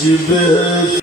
جبت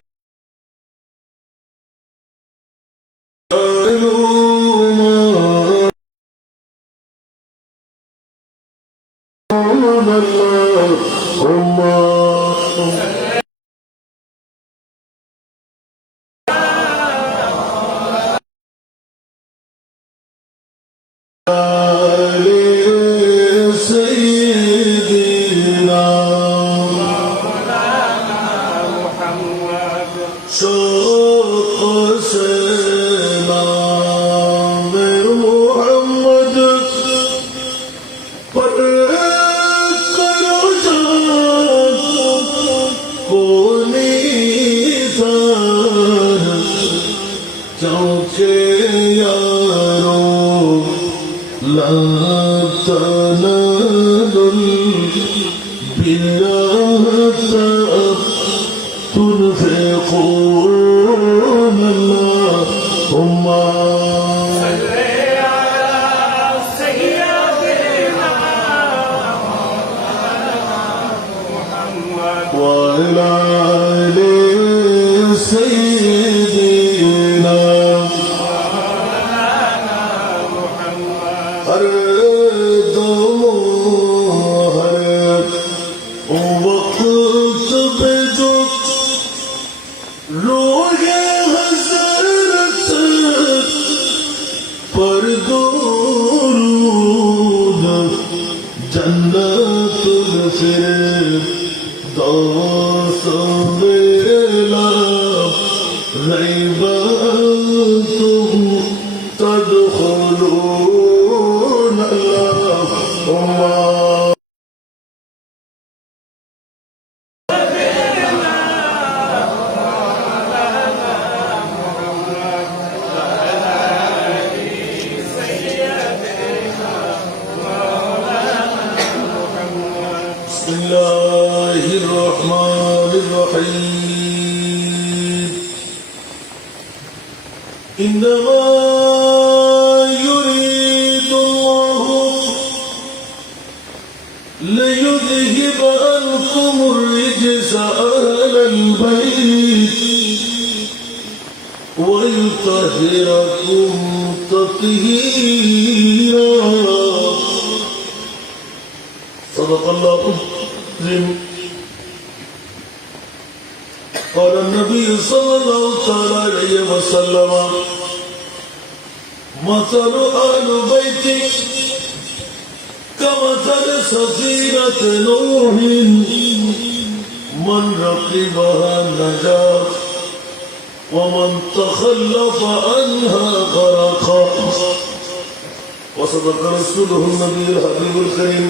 ليذهب عنكم الرجس أهل البيت ويطهركم تطهيرا صدق الله العظيم. قال النبي صلى الله عليه وسلم مثل أهل بيتك كمثل سفينة نوح من ركبها نجا ومن تخلف عنها غرق. وصدق رسوله النبي الحبيب الكريم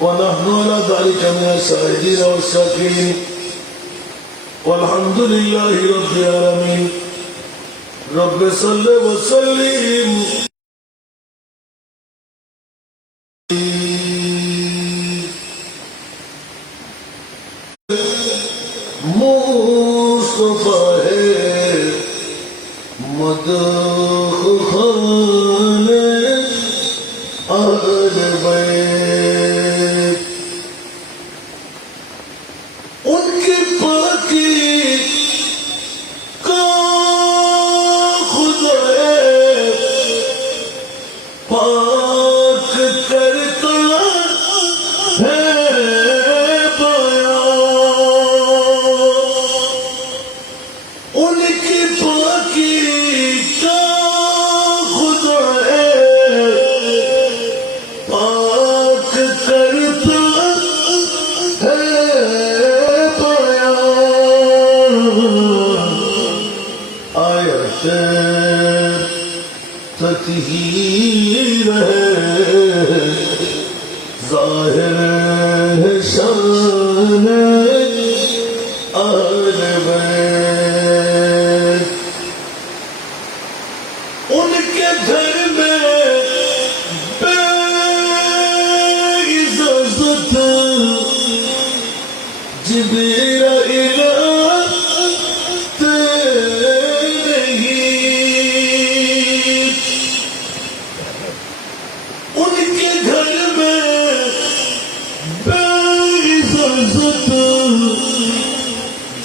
ونحن على ذلك من الشاهدين والشاكرين والحمد لله رب العالمين. رب صل وسلم मुस्तफा है मदह खाने अहल बैत उनकी पाकी का खुदा पाक करता है उनकी पाकी का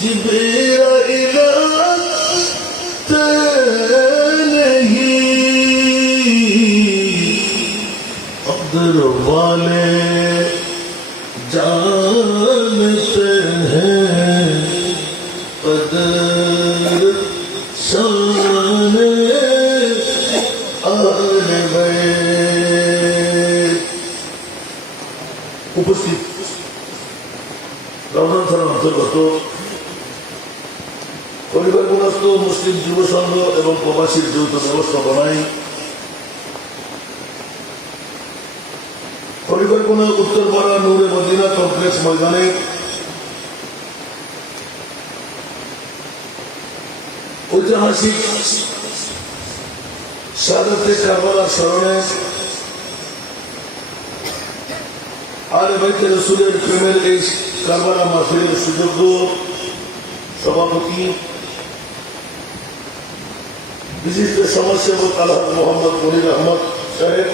जिब्राइल कदर वाले जानते हैं कदर शान आले बैत। उपस्थित রমজান থানার অন্তর্গত পরিবার গুণস্থ মুসলিম যুব সংঘ এবং প্রবাসীর যৌথ ব্যবস্থাপনায় পরিকল্পনা উত্তরপাড়া নূরে মদিনা কমপ্লেক্স ময়দানে ঐতিহাসিক শাহাদাতে কারবালার স্মরণে আলে বাইতে রাসূলের প্রেমের এই কারবালা মাহফিলের সুযোগ্য সভাপতি বিশিষ্ট সমাজসেবক আলহাজ মোহাম্মদ মনির আহমদ সাহেব,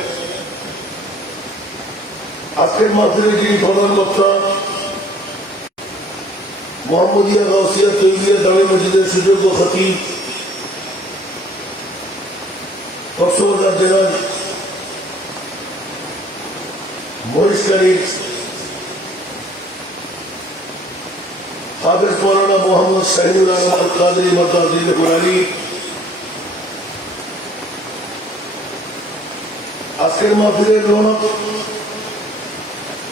আজকের মাহফিলে যিনি প্রধান বক্তা মোহাম্মদিয়া গাউসিয়া তৈরিয়া দামি মসজিদের সুযোগ্য খতিব কক্সবাজার জেলার মহিষকারী হাফেজ মৌলানা মোহাম্মদ শাহিনুল আলম আল কাদরি মাদ্রাসা বুরানি, আজকের মাহফিলের রৌনক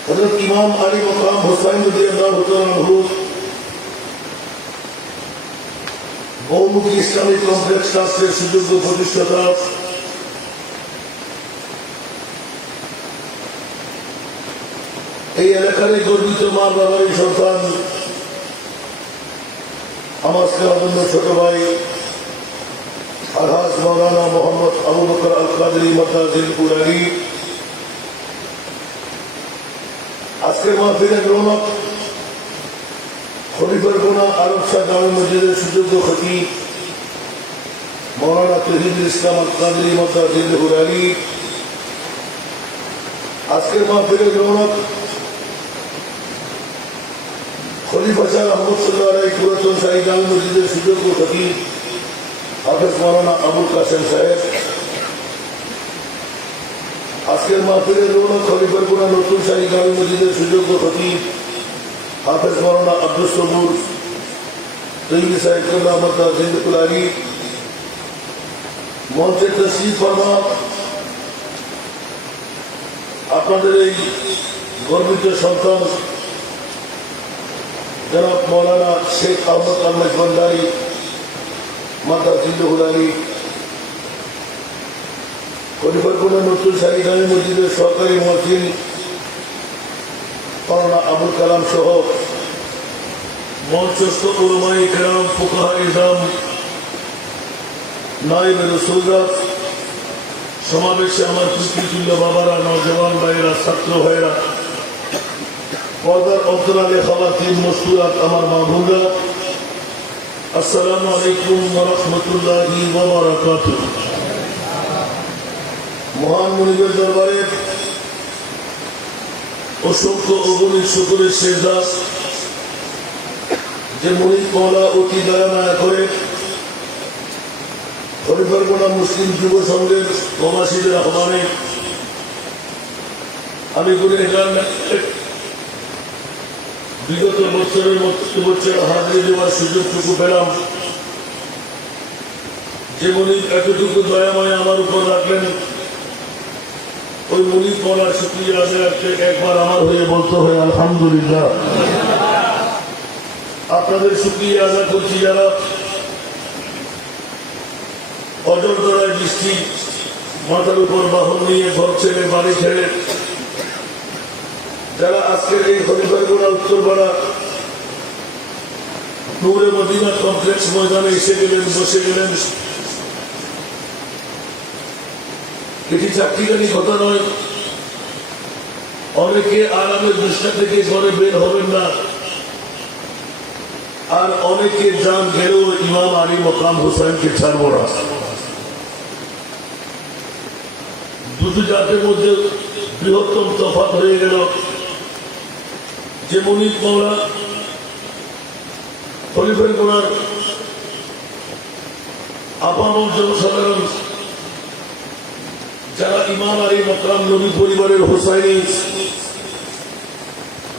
হযরত ইমাম আলী মাকাম হুসাইন রাদিয়াল্লাহু তাআলা আনহু বহুমুখী ইসলামী কমপ্লেক্স ট্রাস্টের সুযোগ্য প্রতিষ্ঠাতা এই এলাকার গর্বিত মা বাবার সন্তান আমার স্নেহধন্য ছোট ভাই আলহাজ মৌলানা মোহাম্মদ আবু বকর আল কাদরি মাদ্রাসা বুরানি, আজকের মাহফিলের রৌনক খলিফার গোনা আরব শাহ জামে মসজিদের সুযোগ্য খতিব মৌলানা তৌহিদুল ইসলাম আল কাদরি মাদ্রাসা বুরানি, আজকের মাহফিলের রৌনক খলিফা শাহ আহমদুল্লাহ রায় পুরাতন শাহী জামে মসজিদের সুযোগ্য খতিব হাফেজ মৌলানা আবুল কাসেম সাহেব, আজকের মাহফিলের রৌনক খলিফার গোনা নতুন শাহী জামে মসজিদের সুযোগ্য খতিব হাফেজ মৌলানা আব্দুস সবুর তৈরি সাইফুল্লাহ মাদ্রাসা বুরানি, মঞ্চে তশরিফ ফরমা আপনাদের এই গর্বিত সন্তান জনাব মৌলানা শেখ আহমদ আহমেদ ভান্ডারী মাদ্রাসা বুরানি, খলিফার গোনা নতুন শাহী জামে মসজিদের সহকারী মুয়াজ্জিন মৌলানা আবুল কালাম সহ মঞ্চস্থ উলামায়ে কেরাম ফুকাহায়ে ইজম নায়েবে রাসূলরা, সমাবেশে আমার পিতৃতুল্য বাবারা, নওজওয়ান ভাইয়েরা, ছাত্র ভাইয়েরা, পর্দার অন্তরালে খাওয়াতিন মসতুরাত, আমার মা বোনরা, আসসালামু আলাইকুম ওয়া রাহমাতুল্লাহি ওয়া বারাকাতুহু। মহান মুনিবের দরবারে অসংখ্য অগণিত শুকরের সেজদা যে মুনিব মওলা অতি দয়া মায়া করে খলিফার গোনা মুসলিম যুব সংঘের প্রবাসীদের আহ্বানে আমি গুণেগার বিগত বছরের বছর হাজির দেওয়ার সুযোগটুকু পেলাম। যে মুনিব এতটুকু দয়াময় আমার উপর রাখলেন, ওই মুনিব মওলার শুকরিয়া আদায় একবার আমার হয়ে বলতে হয় আলহামদুলিল্লাহ। আপনাদের শুকরিয়া আদায় করছি যারা অজরদরায় বৃষ্টি মাথার উপর বাহন নিয়ে ঘর ছেড়ে বাড়ি ছেড়ে যারা আজকের এই খলিফার গোনা উত্তরপাড়া নূরে মদিনা কমপ্লেক্স ময়দানে এসে গেলেন, বসে গেলেন। এটি চাকরিকারী কথা নয়, অনেকে আরামের বিছনা থেকে ঘরে বের হবেন না, আর অনেকে জান গেলেও ইমাম আলী মাকাম হুসাইনকে ছাড়ব না। দুটো জাতের মধ্যে বৃহত্তম তফাৎ হয়ে গেল। যে মুনিব মওলা খলিফার গোনার আপামর জনসাধারণ যারা ইমাম আলী মকরাম নবী পরিবারের হোসাইনি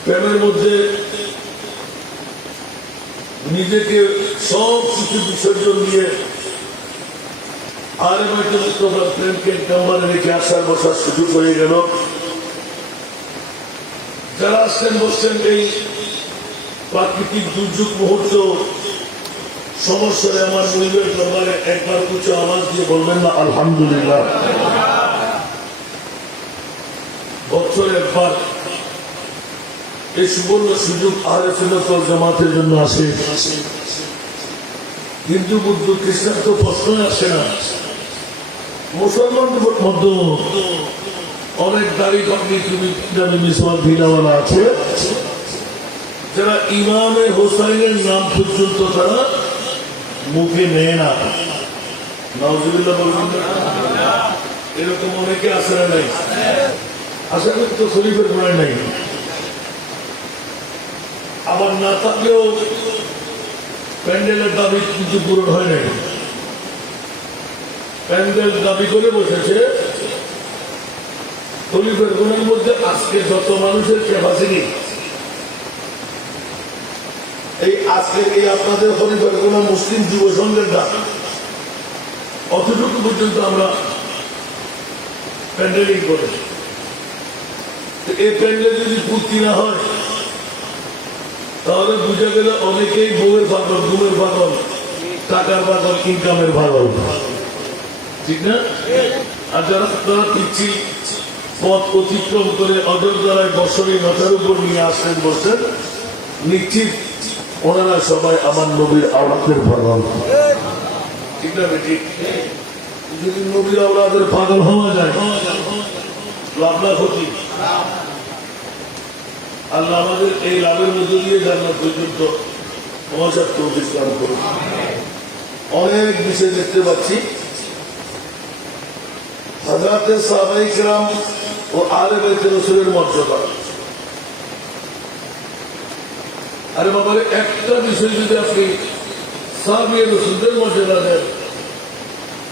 প্রেমের মধ্যে নিজেকে সব কিছু বিসর্জন দিয়ে আরে হয়তো মুস্তফার প্রেমকে নাম্বারে রেখে আসার বসার সুযোগ হয়ে গেল। যারা আসছেন বসছেন এই প্রাকৃতিক দুর্যোগ মুহূর্ত সমস্যায় আমার মনিবের দরবারে একবার উঁচু আওয়াজ দিয়ে বলবেন না আলহামদুলিল্লাহ। বছরে একবার এই সুবর্ণ সুযোগ আহলে সুন্নাত ওয়াল জামাতের জন্য আসে। হিন্দু বুদ্ধ খ্রিস্টান তো প্রশ্নই আসে না। মুসলমানদের মধ্যে অনেক দাড়ি কাপড়ি তুমি দামি মিসওয়াল ভিড়াওয়ালা আছে যারা ইমামে হোসাইনের নাম পর্যন্ত তারা মুখে নেয় না। নাউজুবিল্লাহ বলবেন না? এরকম অনেকে আসে না নাই? আশা করি তো শরীফের গোড়ায় নাই। আবার না থাকলেও প্যান্ডেলের দাবি কিন্তু পূরণ হয় নাই। প্যান্ডেল দাবি করে বসেছে। শরীফের গোড়ার মধ্যে আজকে যত মানুষের ক্যাপাসিটি এই আজকে এই আপনাদের শরীফের গোড়া মুসলিম যুব সংঘের ডাক অতটুকু পর্যন্ত আমরা প্যান্ডেলিং করেছি। এই প্যান্ডেল যদি পূর্তি না হয় তাহলে বুঝা গেল অনেকেই বউয়ের পাগল, ঘুমের পাগল, টাকার পাগল, ইনকামের পাগল, ঠিক না? আর যারা তারা পিচ্ছি পথ অতিক্রম করে অদর দ্বারায় বছরে মাথার উপর নিয়ে আসলেন বলছেন, নিশ্চিত ওনারা সবাই আমার নবীর আওলাদের পাগল, ঠিক না? ঠিক। যদি নবীর আওলাদের পাগল হওয়া যায় লাভ না ক্ষতি? আল্লাহ আমাদের এই লাভের মধ্যে দিয়ে জান্নাত পর্যন্ত পৌঁছার তৌফিক দান করুন। অনেক বিষয় দেখতে পাচ্ছি হযরতে সাহাবায়ে কেরাম ও আলে বাইতে রাসূলের মর্যাদা। আরে বাবারে একটা বিষয় যদি আপনি সাহাবায়ে রাসূলদের মর্যাদা দেন,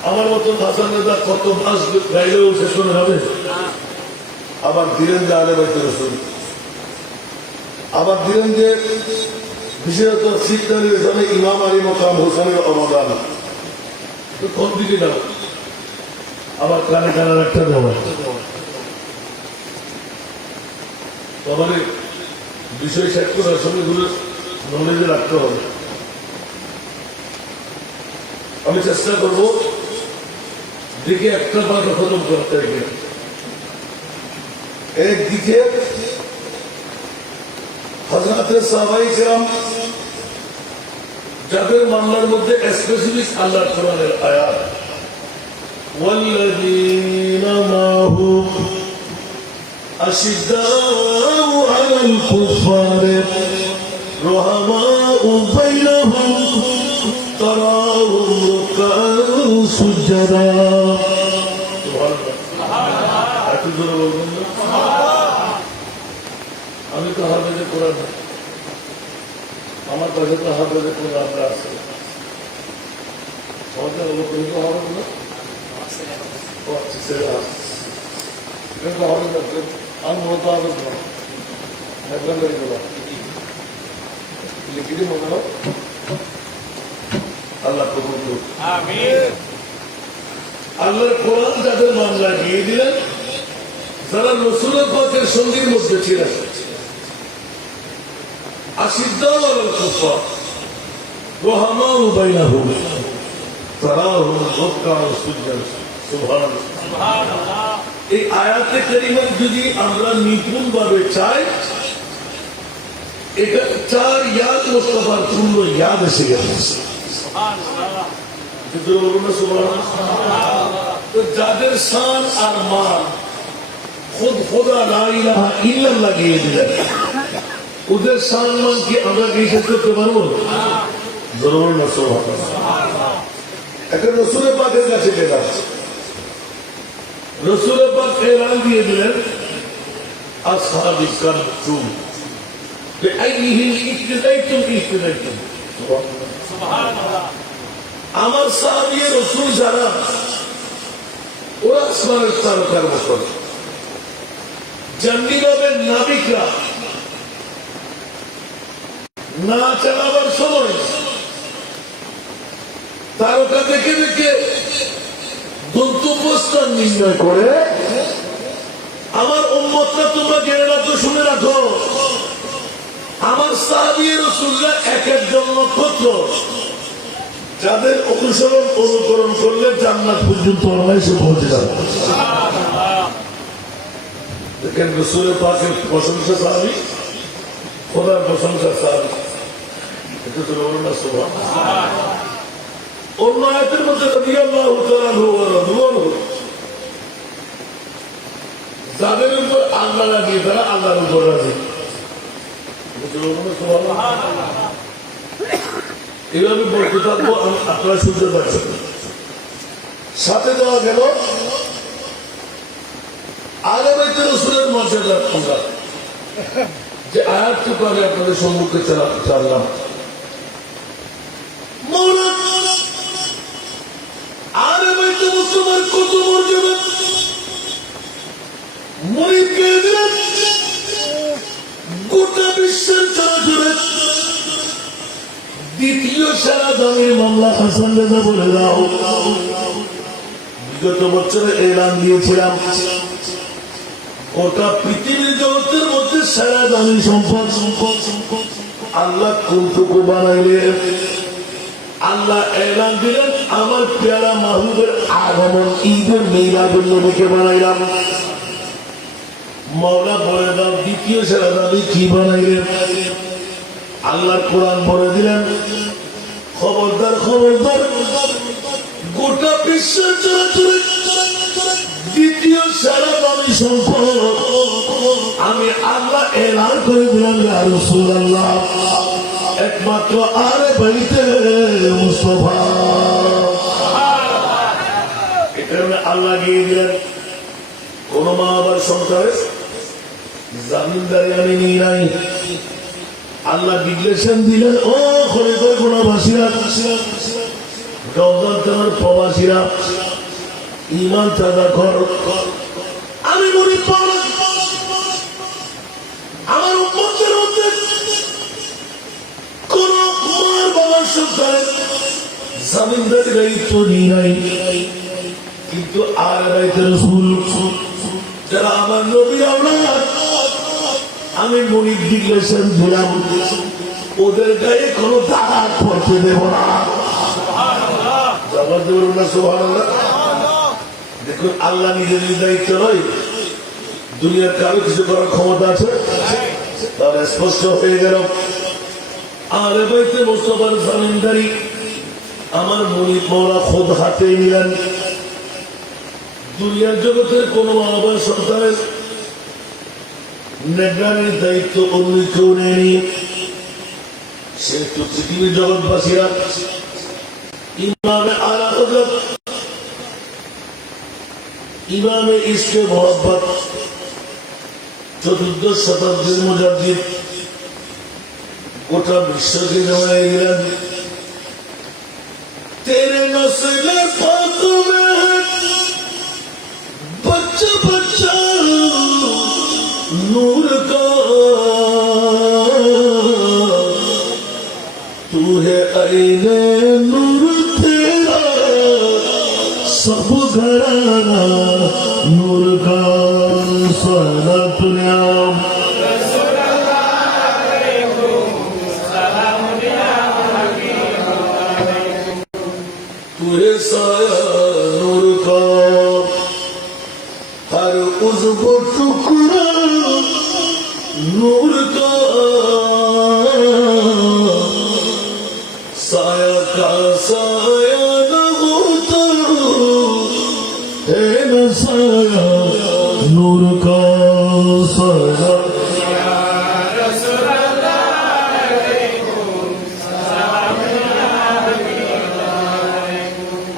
আমার মতো হাসান নেতা কত মাস গাইলেও শেষ করে হবে। আবার দিলেন যে আলে বাইতে রাসূল, আবার দিলেন যে বিশেষত শীতকালীন এখানে ইমাম আলী মকাম হোসেনের অবদান। তো কোন দিকে যাও? আবার কানে কানার একটা দেওয়া। তাহলে বিষয় সেট করার সময় গুলো নলেজে রাখতে হবে। আমি চেষ্টা করব দিকে একটা বাধা খতম করতে হবে। একদিকে হযরতে সাহাবায়ে কেরাম যাদের মামলার মধ্যে স্পেসিফিক আল্লাহর কোরআনের আয়াত ওয়াল্লাযীনা মাহু আশিদ্দাউ আলাল কুফারি রুহামাউ বাইনাহুম তারাহুম রুকআন সুজদা। সুবহানাল্লাহ। একটু জোরে বলবেন না? আমি তো হাফেজে কোরআন না, আমার কাছে তো হাফেজে কোরআন আমরা আছে। সমাজের লোকের তো হবে না, ও আচ্ছা সেটা কিন্তু হবে না। আমি বলতে হবে না, সেকেন্ডারি বলা লিখিত মনে হোক। আল্লাহ কবুল করুন। আমিন। আল্লাহর কোরআন যাদের মামলা দিয়ে দিলেন, যারা রাসূলের পাকের সঙ্গীর মধ্যে ছিলেন, আশিদ্দাউ আলাল কুফার রুহামাউ বাইনাহুম তারাহুম রুকআন সুজদা। সুবহানাল্লাহ, সুবহানাল্লাহ। এই আয়াতে কারিমা যদি আমরা নিপুণ ভাবে চাই, এটা চার ইয়াদ মুস্তাফার পূর্ণ ইয়াদ এসে গেছে। সুবহানাল্লাহ, সুবহানাল্লাহ। তো যাদের শান আর মান খুদ খোদা লা ইলাহা ইল্লাল্লাহ লাগিয়ে দিলেন, ওদের সম্মান কি আমরা শেষ করতে পারবো? জরুর না। সুবহানাল্লাহ। একটা রাসূলের পাকের কাছে গেলাম, রাসূলের পাক এলান দিয়ে দিলেন আসহাবি কারতুম বিআইহিম ইহতিদাইতুম ইহতিদাইতুম। আমার সাহাবী রাসূল যারা ওরা আসমানের তারকার মতন, জান্নিবাবের নাবিকরা না চালাবার সময় তারকা দেখে দেখে গন্তব্যস্থান নির্ণয় করে। আমার উম্মতরা তোমরা জেনে রাখো, শুনে রাখো, আমার সাহাবী রাসূলরা এক একজন নক্ষত্র, যাদের অনুকরণ করলে জান্নাত পর্যন্ত অনায়াসে পৌঁছে যাবে। দেখেন রাসূলের পাকের প্রশংসা সাহাবী, খোদার প্রশংসা সাহাবী, এটা তো বলুন না সুবহানাল্লাহ। অন্য আয়াতের মধ্যে রাদিয়াল্লাহু তাআলা আনহু ওয়া রাদিয়াল্লাহু আনহু, যাদের উপর আল্লাহ রাজি তারা আল্লাহর উপর রাজি। এইভাবে বলতে থাকবো, আপনারা শুনতে পাচ্ছেন। সাথে দেওয়া গেল আহলে বাইত রাসূলের মর্যাদা আমরা যে আয়াতটুকু আমি আপনাদের সম্মুখে চালাম। আহলে বাইত মুসলমান কত মর্যাদা, মরিদকে দিলেন গোটা বিশ্বের চরাচরে দ্বিতীয় সারা দামের মামলা হাসান রেজা বলে দাও। বিগত বছরে এলান দিয়েছিলাম গোটা পৃথিবীর জগতের মধ্যে সারা দামি সম্পদ আল্লাহ কোনটুকু বানাইলে, আল্লাহ এলান দিলেন আমার পেয়ারা মাহবুবের আগমন ঈদের মিলাদুন নবীকে বানাইলাম। মাওলা বলে দাও দ্বিতীয় সেরা দাবি কি বানাইলেন? আল্লাহ কোরআন বলে দিলেন খবরদার খবরদার, গোটা বিশ্বের চরাচরে দ্বিতীয় সেরা দাবি সম্পদ আমি আল্লাহ এলান করে দিলাম ইয়া রাসূলুল্লাহ, একমাত্র আহলে বাইতে মুস্তাফা। এটা আল্লাহ গিয়ে দিলেন। কোন মা আবার সন্তানের জামিনদারি আমি নিয়ে নাই, আল্লাহ ডিক্লেরেশন দিলেন ও খলিফা গুণাবাসীরা, রমজান তোমার প্রবাসীরা, ঈমান তাজা কর। আমি মনে পাওয়া আমার উম্মতের মধ্যে কোন মার বাবার সন্তানের জামিনদারি দায়িত্ব নিয়ে নাই, কিন্তু আহলে বাইত রাসূল যারা আমার নবীর আওলাদ, আমি মনির ডিক্লেরেশন দিলাম ওদের গায়ে কোনো দাগ পড়তে দেব না। সুবহানাল্লাহ। দেখুন আল্লাহ নিজের দায়িত্ব নয়, দুনিয়ার কারো কিছু করার ক্ষমতা আছে, তাহলে স্পষ্ট হয়ে গেল আহলে বাইতে মুস্তাফার জামিনদারি আমার মনির মওলা খোদ হাতে নিলেন। দুনিয়ার জগতের কোন আবার সন্তানের নেগরানির দায়িত্ব অন্য কেউ নেয়নি। সেহেতু পৃথিবীর জগৎবাসীরা ইমামে আলা হযরত ইমামে ইশকে মোহাব্বত চতুর্দশ শতাব্দীর মুজাদ্দিদ গোটা বিশ্বকে জমায়ে গেলেন। তেরে নসলে পাক মে बच्चा बच्चा नूर का तू है आईने नूर तेरा सब घराना नूर का सलात नाम तू है साया नूर का हर उज़्व टुकड़ा नूर का साया न होता है न साया नूर का साया।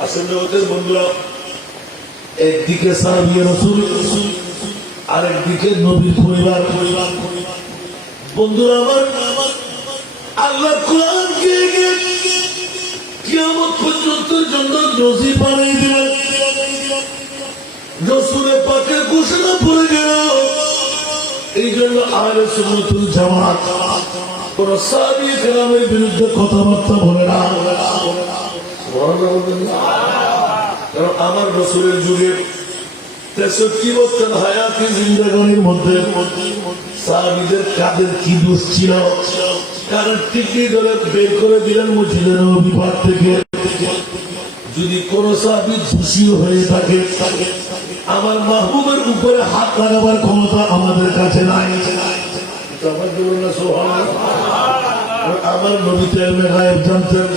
আসলে ওদের বন্ধুরা একদিকে সাহাবী রাসূল আর একদিকে নবীর পরিবার। বন্ধুরা আমার আল্লাহ কোরআন কে রসুলের জন্য নজির বানিয়ে দিলেন। রসুলের পাকের ঘোষণা পড়ে গেল। এই জন্য আহলে সুন্নাতুল জামাত কোন সাহাবী কেরামের বিরুদ্ধে কথাবার্তা বলে না। কারণ আমার রসুলের যুগে 63 বছর হায়াতি জিন্দেগানির মধ্যে সাহাবীদের কাদের কি দোষ ছিল, কারণ টিকি ধরে বের করে দিলেন মসজিদের নবী পাক থেকে। যদি কোন সাহাবী দোষী হয়ে থাকে, আমার মাহবুবের উপরে হাত লাগাবার ক্ষমতা আমাদের কাছে নাই। আমার নবীতে গায়েব জানতেন।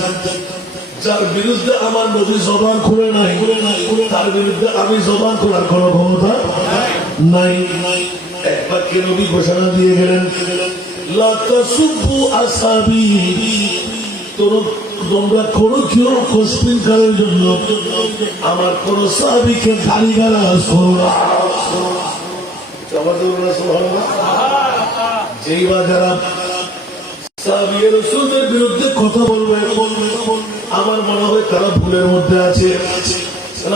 যার বিরুদ্ধে আমার নবী জবান খুলে নাই, তার বিরুদ্ধে আমি জবান খোলার কোন ক্ষমতা নাই। একবার কে নবী ঘোষণা দিয়ে গেলেন, লা তাসুব্বু আসহাবী, তোমরা কোন কেউ কোশ্চিনকালের জন্য আমার কোন সাহাবীকে গালিগালাজ করো না। যেই বা যারা সাহাবী রাসূলের বিরুদ্ধে কথা বলবে, আমার মনে হয় তারা ভুলের মধ্যে আছে।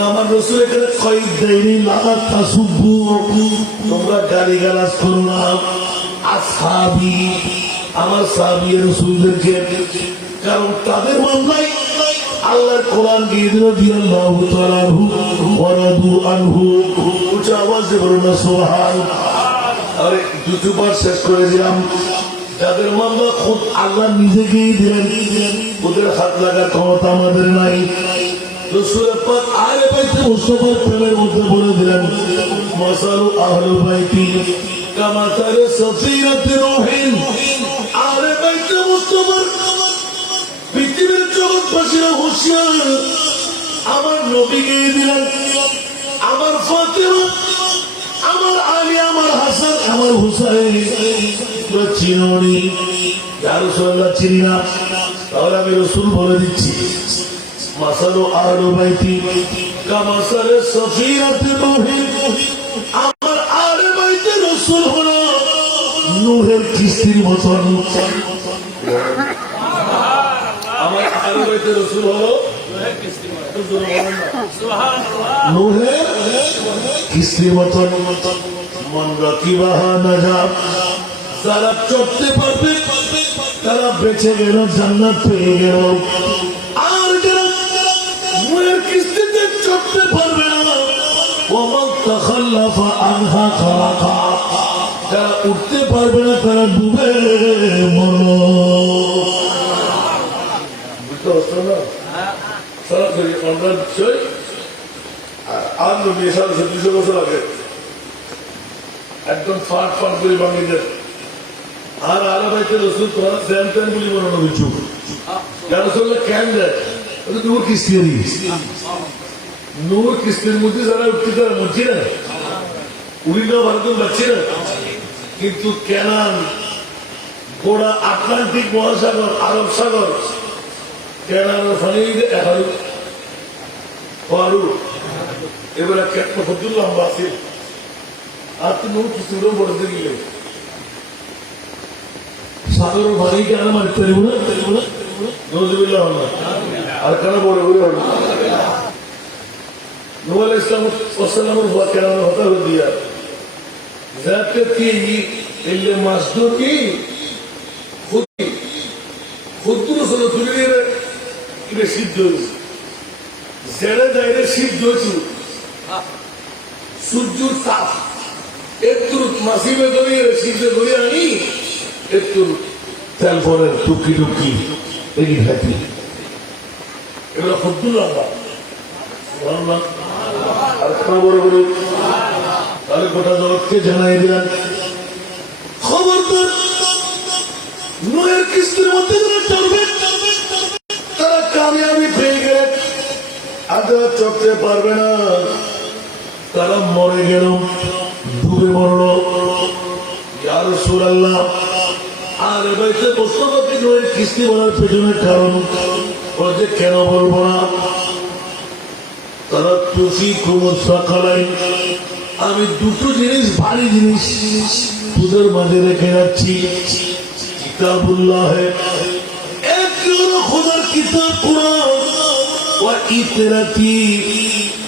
আমার রসুল এখানে কয়েক দেয়নি, লা তাসুব্বু, তোমরা গালিগালাজ করো না আসহাবী, আমার সাহাবী রাসূলদেরকে। কারণ তাদের মামলায় আল্লাহর কোরআন দিয়ে দিল, রাদিয়াল্লাহু তাআলা আনহু ওয়া রাদু আনহু। উচ্চ আওয়াজে বলুন না সুবহানাল্লাহ। আরে দুবার শেষ করে দিলাম। যাদের মামলা খুদ আল্লাহ নিজেকেই দিলেন, ওদের হাত লাগার ক্ষমতা আমাদের নাই। রাসূলের পাক আহলে বাইতে মুস্তাফার প্রেমের মধ্যে বলে দিলেন, মাসালু আহলুল বাইতি কামাসালি সাফিনাতি নূহিন। আহলে বাইতে মুস্তাফার পৃথিবীর জগৎবাসীরা হুঁশিয়ার, আমার নবীকে দিলেন, আমার ফাতিমা, আমার আলী, আমার হাসান, আমার হুসাইন চিনি, ইয়া রাসূলুল্লাহ চিনি না। তাহলে আমি রাসূল বলে দিচ্ছি, মাসালু আহলুল বাইতি কামাসালি সাফিনাতি নূহিন। আমার আহলে বাইতে রাসূল হলো নূহের কিস্তির মতন। আমার আহলে বাইতে রাসূল হলো নূহের কিস্তির মতন। মান রাকিবাহা নাজা, যারা চড়তে পারবে তারা বেঁচে গেল, জান্নাত পেয়ে গেল। আর যারা নূহের কিস্তিতে চড়তে পারবে না, ওয়ামান তাখাল্লাফা আনহা খারাকা, যারা উঠতে পারবে না তারা ডুবে মরল। বুঝতে পারছো না? সরাসরি আমরা বিষয় আর নবী সাড়ে 200 বছর আগে একদম ফাট ফাট করে বানিয়ে দেন। আর আহলে বাইতে রাসূল তোরা জ্যাম ট্যাম বলি মনে নবী চুপ রাসূলুল্লাহ কেন দেয়, নূর কিস্তিয়ারি, নূর কিস্তির মধ্যে যারা উঠতে তারা মরছি না, উড়িনা ভারতের যাচ্ছে না। কিন্তু কেনান গোড়া আটলান্টিক মহাসাগর, আরব সাগর, কেনান ফানি এখন এবারে কত লম্বা আছে। আর তো নূর কিস্তিরও বড়তে গেলে সাগর ভাই কেন মারতে পারবো না, নজরুল্লাহ আর কেন বড় বড় হবে। নূহ আলাইহিস সালামের ভয় কেন হতা হয়ে দিয়া যাতে কি এলে মাসদুর কি খুদি খুদুর সরে তুলে দিয়ে এটা সিদ্ধ হয়েছে, জেলে দাইরে সিদ্ধ হয়েছে। সূর্যর তাপ একটু মাসিমে ধরিয়ে সিদ্ধ ধরিয়ে আনি, একটু তেল পরের টুকি টুকি এগিয়ে থাকি, এগুলো খুদ্দুর লম্বা। আর বড় বড় তাহলে গোটা জগৎকে জানাই দিলেন, খবরদার নূহের কিস্তির মধ্যে যারা চলবে তারা কামিয়াবি পেয়ে গেলে, আর যারা চলতে পারবে না তারা মরে গেল, ডুবে মরল। ইয়া রাসূলুল্লাহ, আহলে বাইতে মুস্তাফাকে নূহের কিস্তি বলার পেছনে কারণ যে কেন বলবো না, তারা তুফিকুম সাকালাইন, আমি দুটো জিনিস, ভারী জিনিস তোদের মাঝে রেখে যাচ্ছি। কিতাবুল্লাহ, এক হলো খোদার কিতাব কোরআন, ইতরাতি,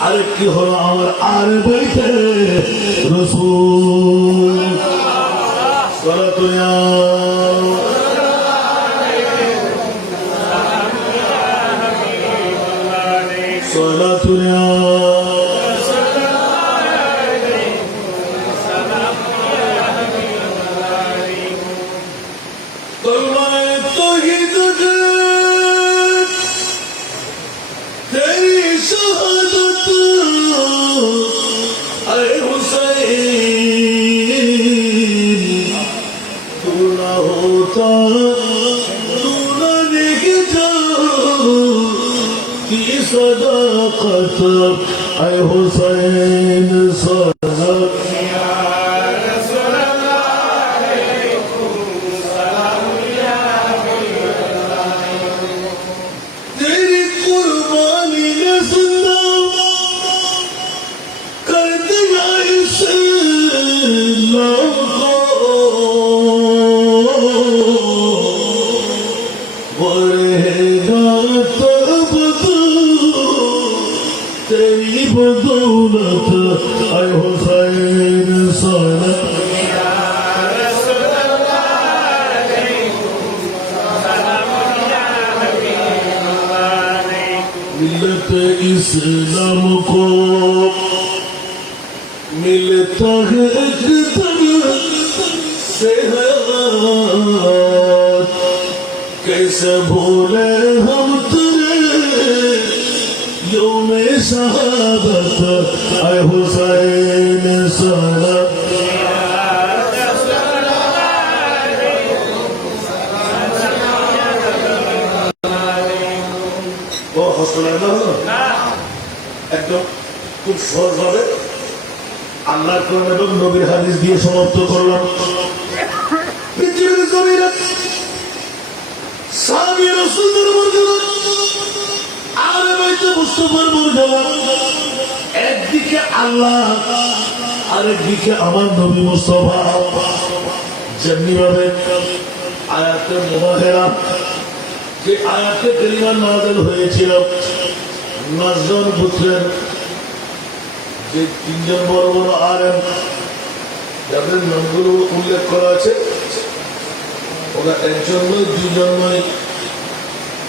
আরেকটি হলো আমার আর বইতে রাসূল সাল্লাল্লাহু صداقة أي حسين صدق يا رسول الله عليكم سلام يا حبيب الله तेरी कुर्बानी ने जिंदा कर दिया इस्लाम को बढ़ेगा तेरी बदौलत ऐ हुसैन सल्लल्लाहु मिलत इस्लाम को मिलता है एकदम से कैसे भूले हम يوم شهادة أي حسين سلام يا رسول الله عليكم سلام একদম খুব সহজভাবে আল্লাহর কোরআন এবং নবীর হাদিস দিয়ে সমাপ্ত করলাম। পৃথিবীর জমিনে সাহাবী রাসূলদের মর্যাদা একদিকে আল্লাহ আরেকদিকে আমার নবী মুস্তাফা যেমনি ভাবে আয়াতে মুবাহিরা যে আয়াতে কারিমা নাযিল হয়েছিল নাজর পুত্রের যে তিনজন বড় বড় আলেম যাদের নামগুলো উল্লেখ করা আছে ওরা একজন নয় দুইজন নয়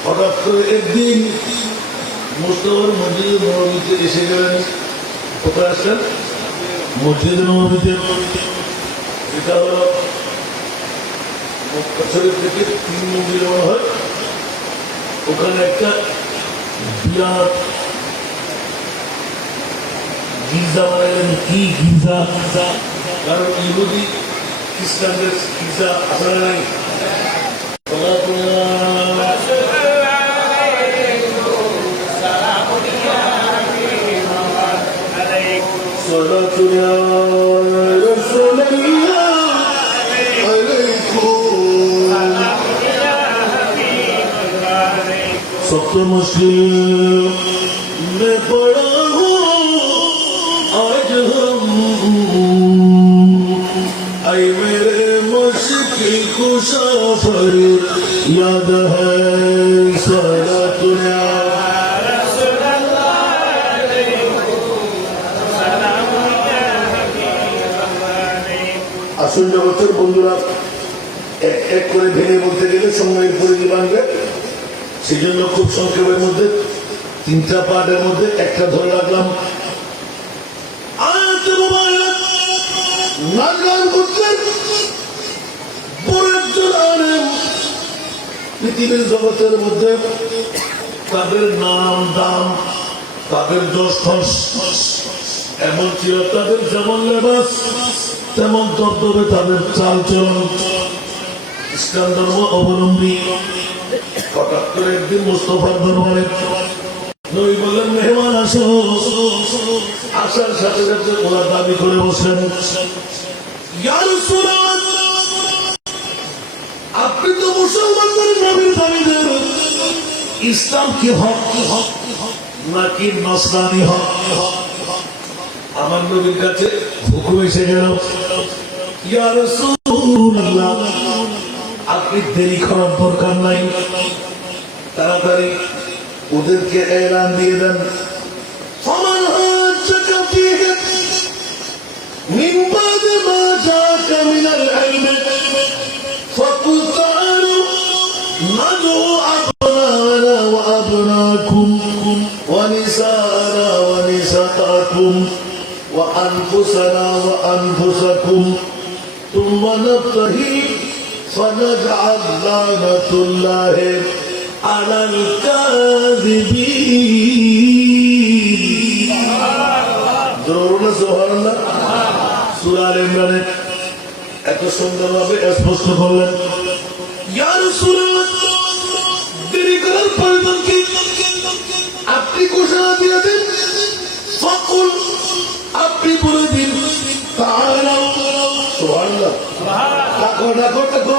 হঠাৎ করে একদিন মুস্তাফার মসজিদে নববীতে এসে গেলেন। কোথায় আসলেন? মসজিদে নববীতে। এটা হলো মক্কা শরীফ থেকে 3 মঞ্জিল মনে হয়। ওখানে একটা বিরাট গির্জা বানাইলেন। কি গির্জা? কারণ ইহুদি খ্রিস্টানদের গির্জা আসলে নাই। सबसे मुश्किल में पड़ा हूँ आज हम आई मेरे मुश्किल कुशा पर याद है सारा दुनिया আসল জগতের বন্ধুরা এক এক করে ভেঙে বলতে গেলে সময়ের পরিধি বাড়বে। সেই জন্য খুব সংক্ষেপের মধ্যে 3টা পার্টের মধ্যে একটা ধরে রাখলাম। পৃথিবীর জগতের মধ্যে তাদের নাম দাম তাদের যশ এমন ছিল, তাদের যেমন লেবাস তেমন দবদবে তাদের চাল চলন। ইসলাম ধর্ম অবলম্বী। হঠাৎ করে একদিন মুস্তাফার দরবারে নবী বললেন, মেহমান আসো। আসার সাথে সাথে ওরা দাবি করে বসলেন, ইয়া রাসূলুল্লাহ, আপনি তো মুসলমানদের নবীর দাবিদার। ইসলাম কি হক নাকি নসরানি হক? আমার নবীর কাছে হুকুম এসে গেল, ইয়া রাসূলুল্লাহ, আপনি দেরি করার দরকার নাই, তাড়াতাড়ি ওদেরকে এলান দিয়ে দেন فمن هاجك فيه من بعد ما جاءك من العلم فقل تعالوا ندعو أبناءنا وأبناءكم ونساءنا ونساءكم وأنفسنا وأنفسكم ثم نبتهل فنجعل لعنة الله على الكاذبين ضرورنا سبحان الله সূরা আলে ইমরানে এত সুন্দরভাবে স্পষ্ট করলেন ইয়া রাসূলুল্লাহ দেরি করার প্রয়োজন কি আপনি ঘোষণা দিয়ে দিন ফাকুল আপনি বলে দিন তাআলাউ সুবহানাল্লাহ ডাকো ডাকো ডাকো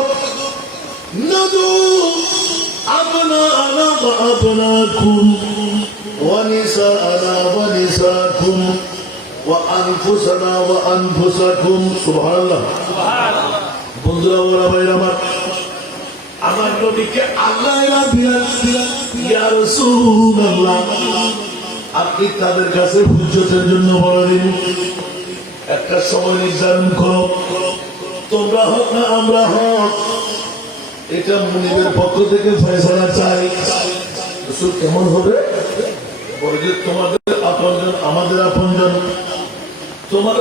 নদু أبناءنا وأبناءكم ونساءنا ونساءكم وأنفسنا وأنفسكم سبحان الله বন্ধুরা ওরা ভাইরা আমার নবীকে আল্লাহ এরা দিলেন ইয়া রাসূলুল্লাহ আপনি তাদের কাছে হুজ্জতের জন্য বলে দিন একটা সময় নির্ধারণ করো তোমরা হক না আমরা হক এটা মুনিবের পক্ষ থেকে ফয়সালা চাই রাসূল কেমন হবে বলে যে তোমাদের আপনজন আমাদের আপনজন তোমার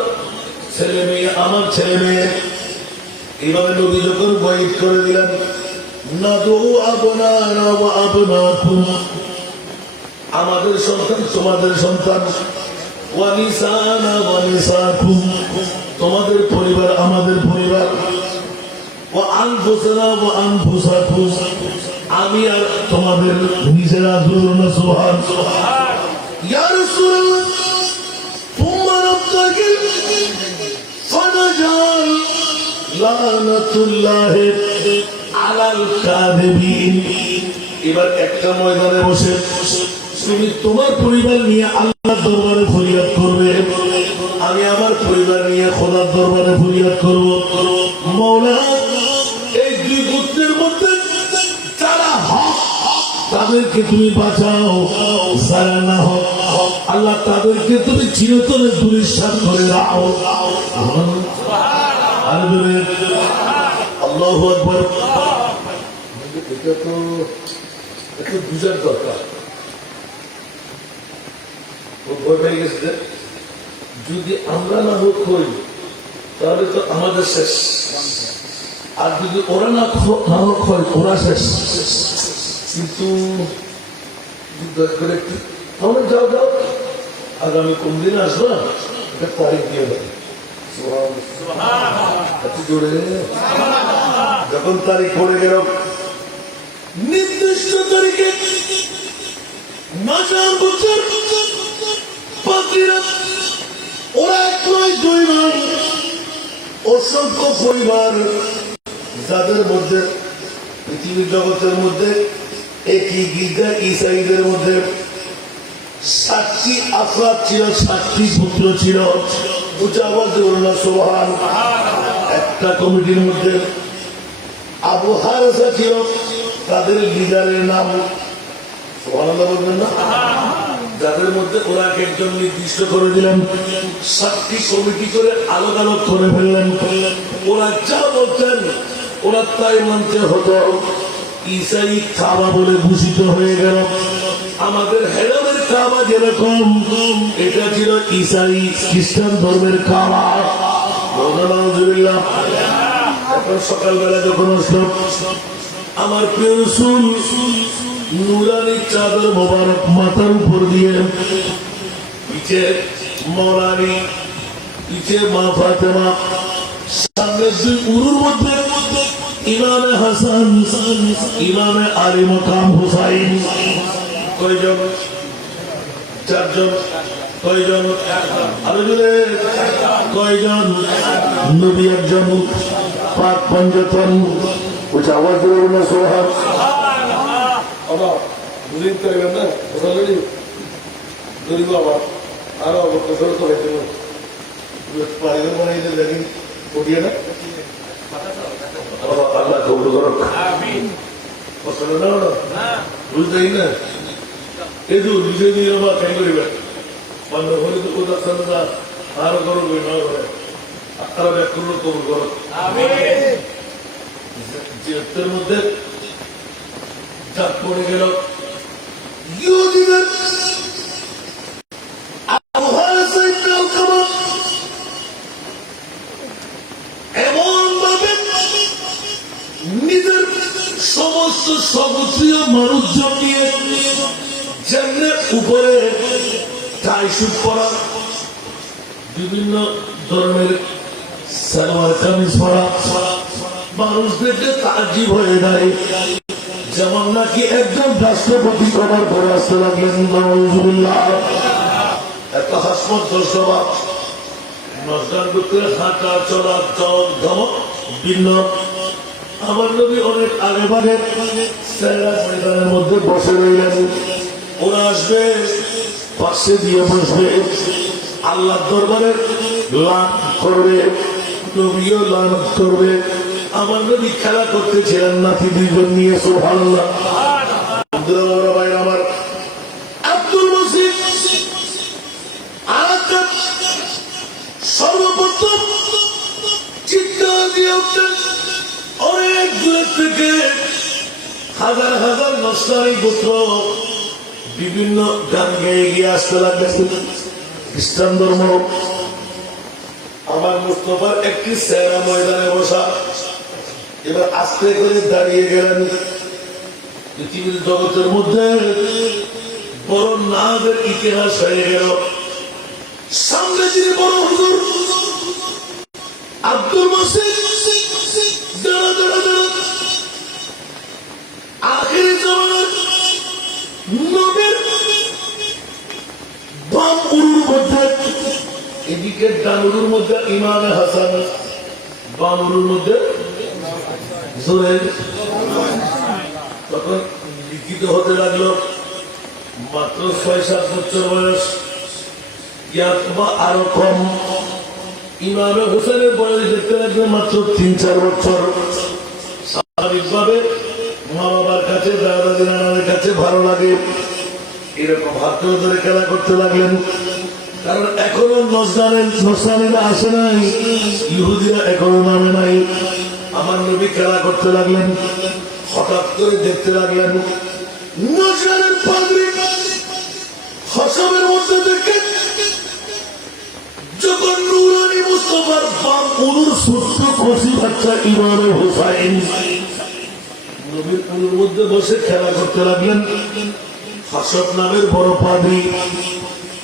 ছেলে মেয়ে আমার ছেলে মেয়ে এইভাবে নবী যখন বয়স করে দিলেন নাদু আবনানা ওয়া আবনাকুম আমাদের সন্তান তোমাদের সন্তান ওয়া নিসানা ওয়া নিসাকুম তোমাদের পরিবার আমাদের পরিবার ওয়া আনফুসানা ওয়া আনফুসাকুম আমি আর তোমাদের নিজেরা দুরুন সুবহানাল্লাহ ইয়া রাসূলুল্লাহ তুম্মা রাব্বাকে ফানাজাল লানাতুল্লাহ আলাল কাযিবিন এবার একটা ময়দানে বসে তুমি তোমার পরিবার নিয়ে আল্লাহর দরবারে ফরিয়াদ করবে আমি আমার পরিবার নিয়ে খোদার দরবারে ফরিয়াদ করব মাওলা এই দুই গোত্রের মধ্যে যারা হক তাদেরকে তুমি বাঁচাও যারা না হক আল্লাহ তাদেরকে তুমি চিরতরে দুরিশাত করে দাও আল্লাহু আকবার এটা তো একটু বুঝার দরকার যদি আমরা না হোক হই তাহলে তো আমাদের শেষ আর যদি ওরা না হোক হয় ওরা শেষ কিন্তু করে একটু তাহলে যাও যাও আগামী কোন দিন আসবো এটা তারিখ দিয়ে দেবে যখন তারিখ পড়ে গেল নির্দিষ্ট তারিখে ওরা এক নয় দুই নয় অসংখ্য পরিবার যাদের মধ্যে পৃথিবীর জগতের মধ্যে একই গির্জা ইসাইদের মধ্যে 7টি আফরাদ ছিল 7টি পুত্র ছিল সুবহান একটা কমিটির মধ্যে আবু হারেসা ছিল তাদের লিডারের নাম সুবহানাল্লাহ বলবেন না যাদের মধ্যে ওরা একজন নির্দিষ্ট করে দিলেন 7টি কমিটি করে আলাদা আলাদা করে ফেললেন ওরা যা বলতেন ওরা তাই মানতে হতো ঈসাই কাবা বলে ভূষিত হয়ে গেল আমাদের হেরামের কাবা যেরকম এটা ছিল ঈসাই খ্রিস্টান ধর্মের কাবা আলহামদুলিল্লাহ এখন সকালবেলা যখন আসলো আমার প্রিয় রাসূল নুরানি চাদর মোবারক মাথার উপর দিয়ে পিছে মৌলানি পিছে মা ফাতেমা সামনে দুই উরুর মধ্যে ইমামে হাসান ইমামে আলী মাকাম হুসাইন কয়জন চারজন কয়জন আরো জোরে কয়জন নবী একজন পাক পঞ্চতন উচ্চ আওয়াজ দিয়ে বলুন সুবহানাল্লাহ বাবা বুঝিন তো এলেন না বললেন দরি বাবা আর বকর তো হইতো পারে বানাইতে দেখেন ওডিয়া না আল্লাহ কবুল করুক আমিন বসলো না বুঝতেই না এই যে নিজে নিয়ে বা খাই করিবে মানে হলে তো কোথাও সামনে না আরো করো না করে আপনারা ব্যাক করলো কবুল করো জিয়াতের মধ্যে চাপ পড়ে গেল ইহুদিদের এমন ভাবে নিজের সমস্ত সগোত্রীয় মানুষজন নিয়ে যেমনি উপরে টাই শুট পরা বিভিন্ন ধরনের সালোয়ার কামিজ পরা মানুষদেরকে তাজিব হয়ে যায় যেমন নাকি একজন রাষ্ট্রপতি করার পরে আসতে লাগলেন নাউজুবিল্লাহ এত হাসমত দর্শবা নজরান করতে হাঁটা চলা জল ধমক ভিন্ন আমার নবী অনেক আগে ভাগে ময়দানের মধ্যে বসে রইলেন ওরা আসবে পাশে দিয়ে বসবে আল্লাহ দরবারে লাভ করবে নবীও লাভ করবে আমার নবী খেলা করতেছিলেন নাতি দুইজন নিয়ে সুবহানাল্লাহ আমার আব্দুল মসিদ সর্বপ্রথম চিৎকার দিয়ে উঠলেন অনেক দূরের থেকে হাজার হাজার নসরানি গোত্র বিভিন্ন গান গেয়ে গিয়ে আসতে লাগলেন খ্রিস্টান ধর্ম আমার মুস্তফার একটি সেরা ময়দানে বসা এবার আস্তে করে দাঁড়িয়ে গেলেন পৃথিবীর জগতের মধ্যে বড় নাদের ইতিহাস হয়ে গেল সামনে যিনি বড় হুজুর আব্দুল মসিদ দাঁড়া দাঁড়া দাঁড়া আখিরি জামানার নবীর বাম উরুর মধ্যে এদিকে ডান উরুর মধ্যে ইমামে হাসান বাম উরুর মধ্যে জোরের তখন লিখিত হতে লাগলো মাত্র ৬-৭ বছর বয়স বা আরো কম ইমামে হোসেনের বয়স দেখতে লাগবে মাত্র ৩-৪ বছর স্বাভাবিকভাবে মা বাবার কাছে দাদা দিনার কাছে ভালো লাগে এরকম হাত ধরে খেলা করতে লাগলেন কারণ এখনো নসরানীরা আসে নাই ইহুদিরা এখনো নামে নাই আমার নবী খেলা করতে লাগলেন হঠাৎ করে দেখতে লাগলেন নজরানের পাদ্রী হসবের মধ্যে দেখে যখন নুরানি মুস্তাফার বাম উরুর ছোট্ট কচি বাচ্চা ইমামে হোসাইন নবীর উরুর মধ্যে বসে খেলা করতে লাগলেন হাসব নামের বড় পাদ্রী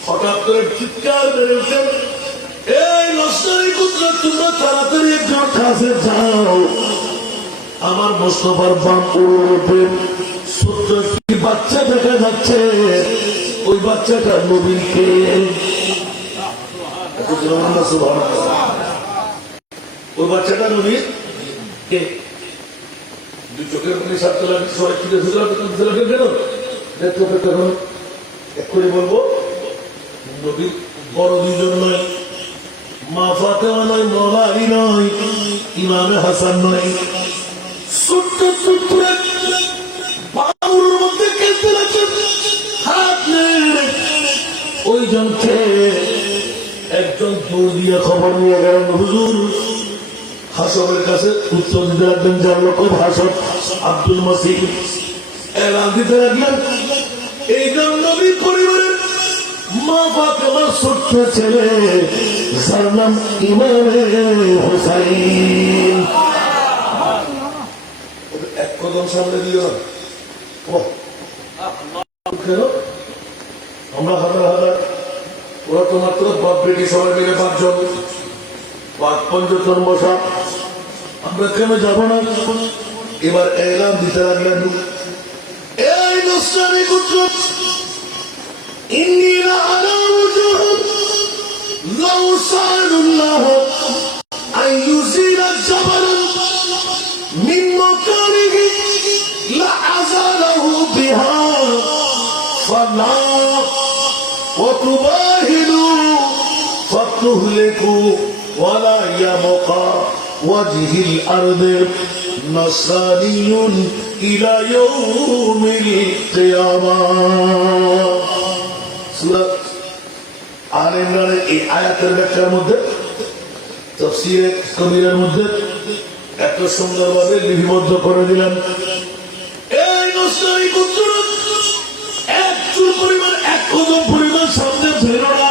হঠাৎ করে চিৎকার বেড়ে উঠেন এই নসরানি পুত্র তোমরা তাড়াতাড়ি একজন কাছে যাও আমার মুস্তাফার বাম উরুর মধ্যে ছোট্ট একটি বাচ্চা দেখা যাচ্ছে ওই বাচ্চাটা নবীকে ওই বাচ্চাটা নবীর দুই চোখের পানি সারতে লাগে সবাই ফিরে ফিরে লাগে কেন তখন এক্ষুনি বলবো নবীর বড় দুইজন নয় মা ফাতেমা নয় মওলা আলী নয় ইমামে হাসান নয় ছোট্ট ছোট্ট বাউর মধ্যে খেলতে লাগছেন হাত নেড়ে ওই জনকে একজন দৌড় দিয়ে খবর নিয়ে গেলেন হুজুর হাসবের কাছে উত্তর দিতে লাগলেন যার লোক হাসব আব্দুল মসিদ এলান দিতে লাগলেন এই নবী পরিবারের মা ফাতেমার ছোট্ট ছেলে যার নাম ইমামে হোসাইন এক কদম সামনে দিও আমরা হাজার হাজার ওরা তো মাত্র বাপ বেটি সবাই মিলে 5 জন 5-5 জন বসা আমরা কেন যাব না এবার এলান দিতে লাগলেন এই নসরানি পুত্র ইন্নী লাআলা ওয়াজহুম লাউ সাআলুল্লাহ আন ইউজিলা জাবালান মিন মাকানিহি লাআযালাহু বিহা ফালা وتباهلوا فتهلكوا ولا يبقى وجه الأرض نصراني إلى يوم القيامة সূরা আলে ইমরানের এই আয়াতের ব্যাখ্যার মধ্যে তাফসীরে কবিরের মধ্যে এত সুন্দরভাবে লিপিবদ্ধ করে দিলেন। এই নসরানি গোত্র এক চুল পরিমাণ, এক কদম পরিমাণ সামনে বেরো না।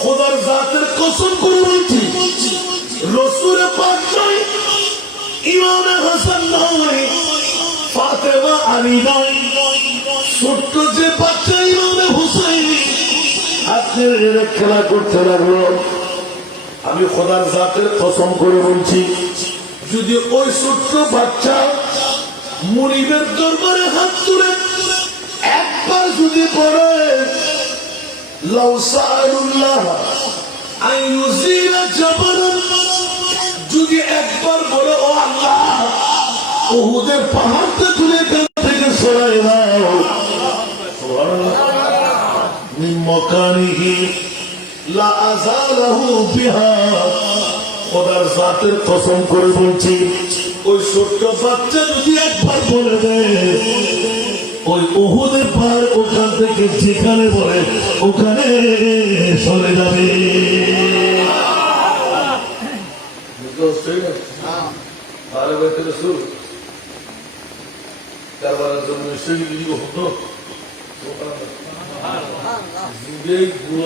খোদার জাতের কসম করে বলছি, রসুল পাক নয়, ইমাম হাসান নয়, ফাতেমা আলী নয়, ছোট্ট যে বাচ্চা ইমাম হুসাইন আপনি খেলা করতে লাগলো। আমি খোদার জাতের কসম করে বলছি, যদি ওই ছোট্ট বাচ্চা মুনিবের দরবারে হাত তুলে একবার যদি পড়ে লাউ সাআলুল্লাহ আইয়ুযিলা জাবালান, যদি একবার বলে ও আল্লাহ উহুদের পাহাড়টা তুলে এখান থেকে সরাই দাও, মিন মাকানিহি লা আযালাহু বিহা, খোদার জাতের কসম করে বলছি, ওই ছোট্ট বাচ্চা যদি একবার বলে দেয় ওই উহুদের পাহাড় ওখান থেকে যেখানে বলে ওখানে সরে যাবে।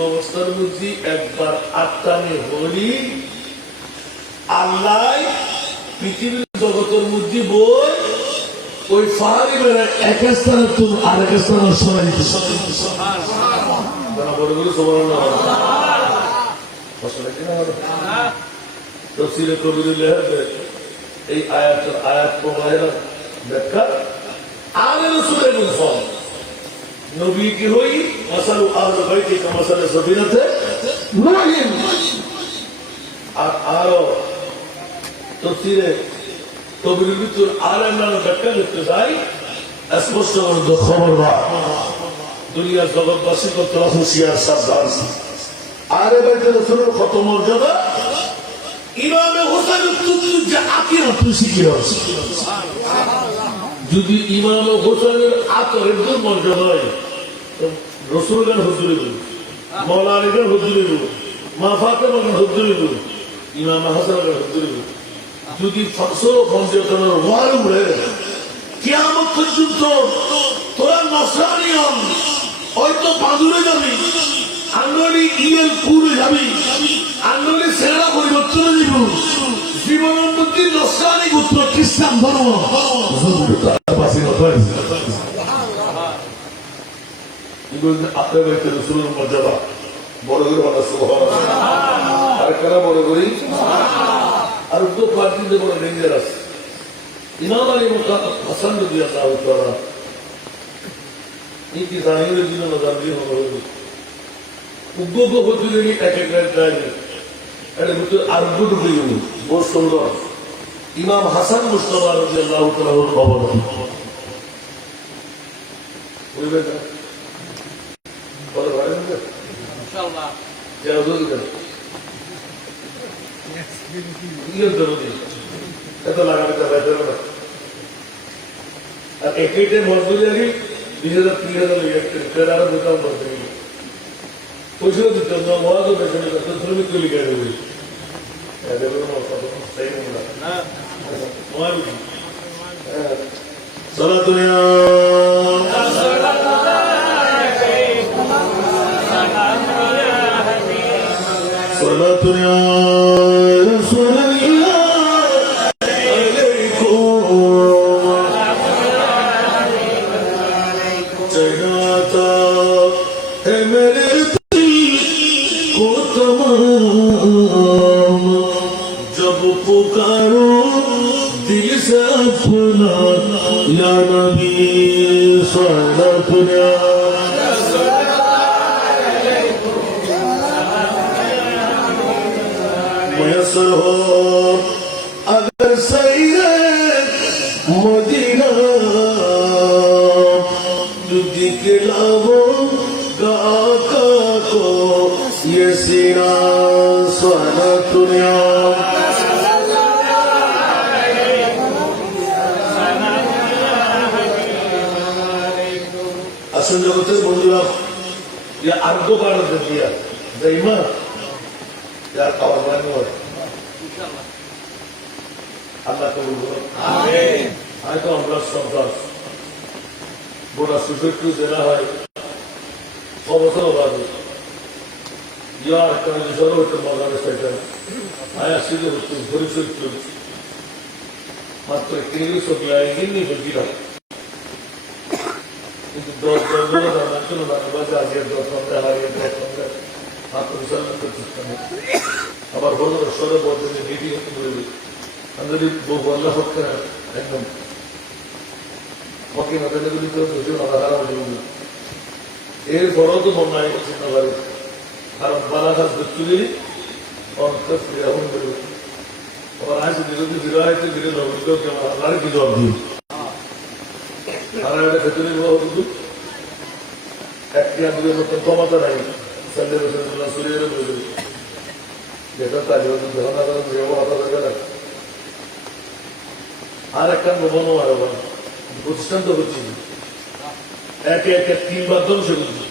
অবস্থার মধ্যে একবার আত্মানে হলি আল্লাহ পৃথিবীর জগতের মধ্যে বই ওই পাহাড়ি বেড়ায় এক স্থানে তুমি আরেক স্থানে সরাই তফসিরে কবির এই আয়াত প্রবাহের ব্যাখ্যা আলে রসুলের ফল নবী কি হই মাসালু আহলে বাইতি কামাসালে সফিনাতে নূহিন। আর আরো তফসিরে কবিরের ভিতর আলে নামে ব্যাখ্যা করতে চাই, স্পষ্ট খবরদার দুনিয়ার জগৎবাসী করতে হুঁশিয়ার সাবধান। আলে বাইতে রসুলের কত মর্যাদা, ইমামে হোসেনের যে আকিরা শিখে হচ্ছে, যদি ইমাম হোসেনের আতরের দুর্মর্যাদা হয় রসুল গান হুজুরি বলুন, মৌলা আলী গান হুজুরি বলুন, মা ফাতেমা গান হুজুরি বলুন, ইমাম হাসান গান হুজুরি বলুন, যদি 650 ওয়ার উড়ে কিয়ামত পর্যন্ত তোরা নসরানি হন, হয়তো বাদুরে যাবি, আন্দোলনী ইয়েল পুরে যাবি, আন্দোলনী সেরা পরিবর্তনে দিব, জীবনের মধ্যে নসরানি গোত্র খ্রিস্টান ধর্ম আপনার বাড়িতে রসুলের মর্যাদা বড় করে মানুষ আরেকটা বড় করি। আর উত্তর পার্টিতে বড় ডেঞ্জারাস ইমাম আলী হাসান যদি আল্লাহ কি জাহিরের জীবন জানিয়ে হলো উগ্র হতে এক এক ড্রাইভার এটা ভিতরে আরব্য ঢুকে গেল বহু সুন্দর। ইমাম হাসান মুস্তাফা রাদিয়াল্লাহু তাআলার অবদান বুঝবেন না বড় ভাই ইনশাআল্লাহ যাও দোস্ত ইয়ে দরদি এত লাগাতে পারবে না। আর একইতে মজদুরি আগে 2000-3000 লেগে একটা আর দোকান করতে গেল পয়সা দিতে না ওয়াজ বেশি করতে শ্রমিক তো লিখে দেবে जब पुकारो दिल से अपना या नबी सल्लल्लाहु मयसर हो अगर सैरे मदीना दिखलाओ आका को ये सीना सारा दुनिया আসল জগতের বন্ধুরা या अर्धो काढत होती या जैमा या आवाज আল্লাহ কবুল করুন আমিন হয়তো আমরা সন্তান গোটা সুযোগ জেলা হয় অবসর বাদে ইয়ার কারণে সর্বোচ্চ মজার সেটা আয়া সিদ্ধ হচ্ছে পরিচয় মাত্র কেউ সব লাইনি বলছিল কিন্তু 10 বছর রাখছিল না বাজে আজ 10 ঘন্টা হারিয়ে 10 ঘন্টা মাত্র বিশাল করতে আবার বড় সরে বদলে ভিডিও করে যদি বহু আল্লাহ হচ্ছে একদম ওকে মাতাগুলি তো হারাম এর বড় তো বন্যায় চিন্তা করে কারণ বালাঘাট চুরি অন্তর ফিরাউন করে আবার আজ বিরোধী বিরাহিত বিরোধ অভিযোগ আমার কি জবাব দিই আর একটা ভেতরে একটি আন্দোলনের মতন ক্ষমতা নাই সাল্লাহ রসুল্লাহ সুরিয়ের বলে যেটা তাই ব্যবহার আর একটা ভবন প্রতিষ্ঠান তো হচ্ছে একে একে 3 বার ধ্বংস করছে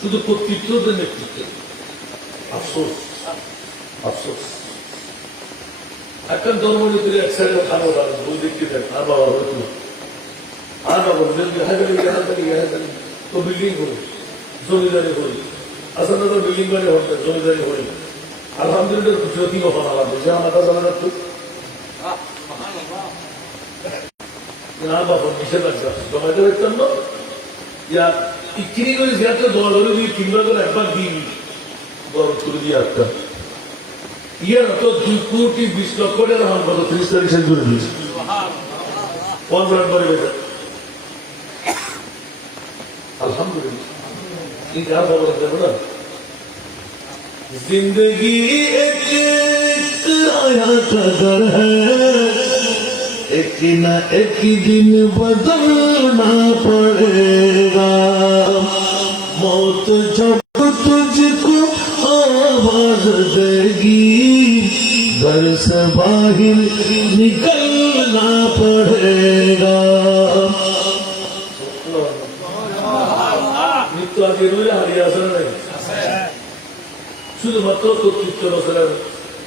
শুধু কর্তৃত্বদের নেতৃত্বে আফসোস আফসোস একটা ধর্মনীতির এক সাইডে খানো বই দেখতে দেন আর বাবা হয়েছিল আর বাবা তো বিল্ডিং করি জমিদারি করি আসলে তো বিল্ডিং করে হচ্ছে জমিদারি করি আলহামদুলিল্লাহ জ্যোতি কখন আলাদা যে আমার কাছে আমরা না বাবা নিষেধাজ্ঞা জমাতে পারতাম না ইয়া ইকিনি করে যাতে দোয়া ধরে দিয়ে 3 বার করে একবার দিন বড় করে দিয়ে আসতাম ইয়ে না তো 2 কোটি 20 লক্ষ টাকা দাম কত 30 তারিখ শেষ করে দিয়েছে 15 পরে বেটা আলহামদুলিল্লাহ এই যা খবর দেবো না जिंदगी एक आया कदर है एक न एक दिन बदलना पड़ेगा मौत जब तुझको आवाज देगी घर से बाहर निकलना पड़ेगा मृत्यु आगे रोज हारिए आसन नहीं শুধুমাত্র কর্তৃত্ব রচনার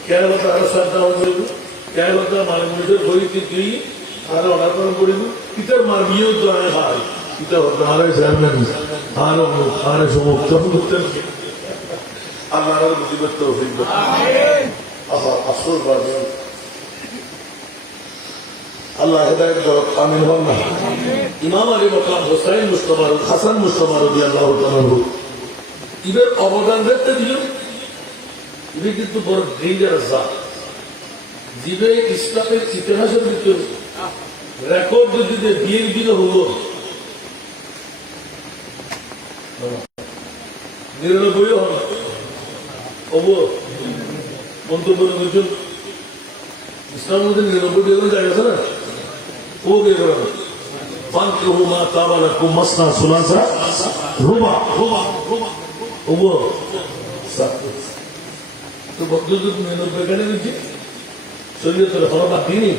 কেবলতা আরো শ্রদ্ধা হয়ে কেবলতা মানে মনুষ্যের বইতে তুই আরো অনাকরণ করিব ইটার মার বিয়েও তো আরে ভাই ইটা হতো আরে চেয়ারম্যান আরো আরে সমুক্ত করতেন আল্লাহ আরো বুঝিবত হইব আবার আসল বাজে আল্লাহ হেদায়েত করো আমিন হন না ইমাম আলী মাকাম হোসেন মুস্তাফা হাসান মুস্তাফা রাদিয়াল্লাহু তাআলা ইবের অবদান দেখতে দিল ইনি কিন্তু বড় ডেঞ্জারাস জাত জিবে ইসলামের ইতিহাসের ভিতরে রেকর্ড যদি বিএনপি হলো 99 হল অবু মন্তব্য করেছেন ইসলামের মধ্যে 99 জন জায়গা আছে না ও কে করে ফানকিহু মা তাবা লাকুম মাসনা সুলাসা রুবা অবু তো বক্তব্য 99 কেন দিচ্ছি শরীয়তের হরবা দিনই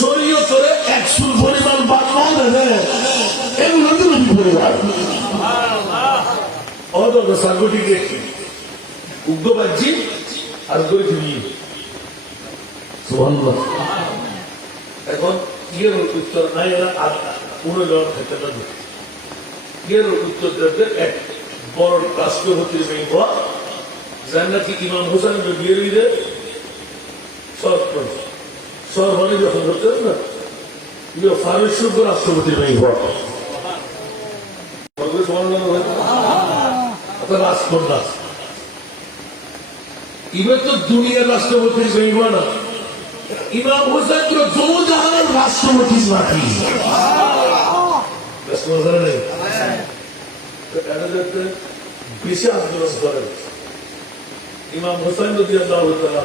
শরীয়তের 100 পরিমাণ বাদ দেবে এগুলো তো নবী পরিবার অদর সাগটিকে উগ্রবাদী আর করে দিবি সুবহানাল্লাহ এখন ইয়ের উত্তর নাই না আর পুরো লড় খেতে না ইয়ের উত্তর দেবে এক বড় রাষ্ট্রপতির মেয়ে জান্নাতি ইমাম হোসেন বিয়ে দিলে সরবানি যখন হতেন না ফারুক রাষ্ট্রপতির মেয়ে রাজকন্যা এবার তো দুনিয়ার রাষ্ট্রপতির মেয়ে না ইমাম হোসেন দোজাহানের রাষ্ট্রপতির নাকি নেই বেশি আন্দোলন করেন ইমাম হোসেন রাদিয়াল্লাহু তাআলা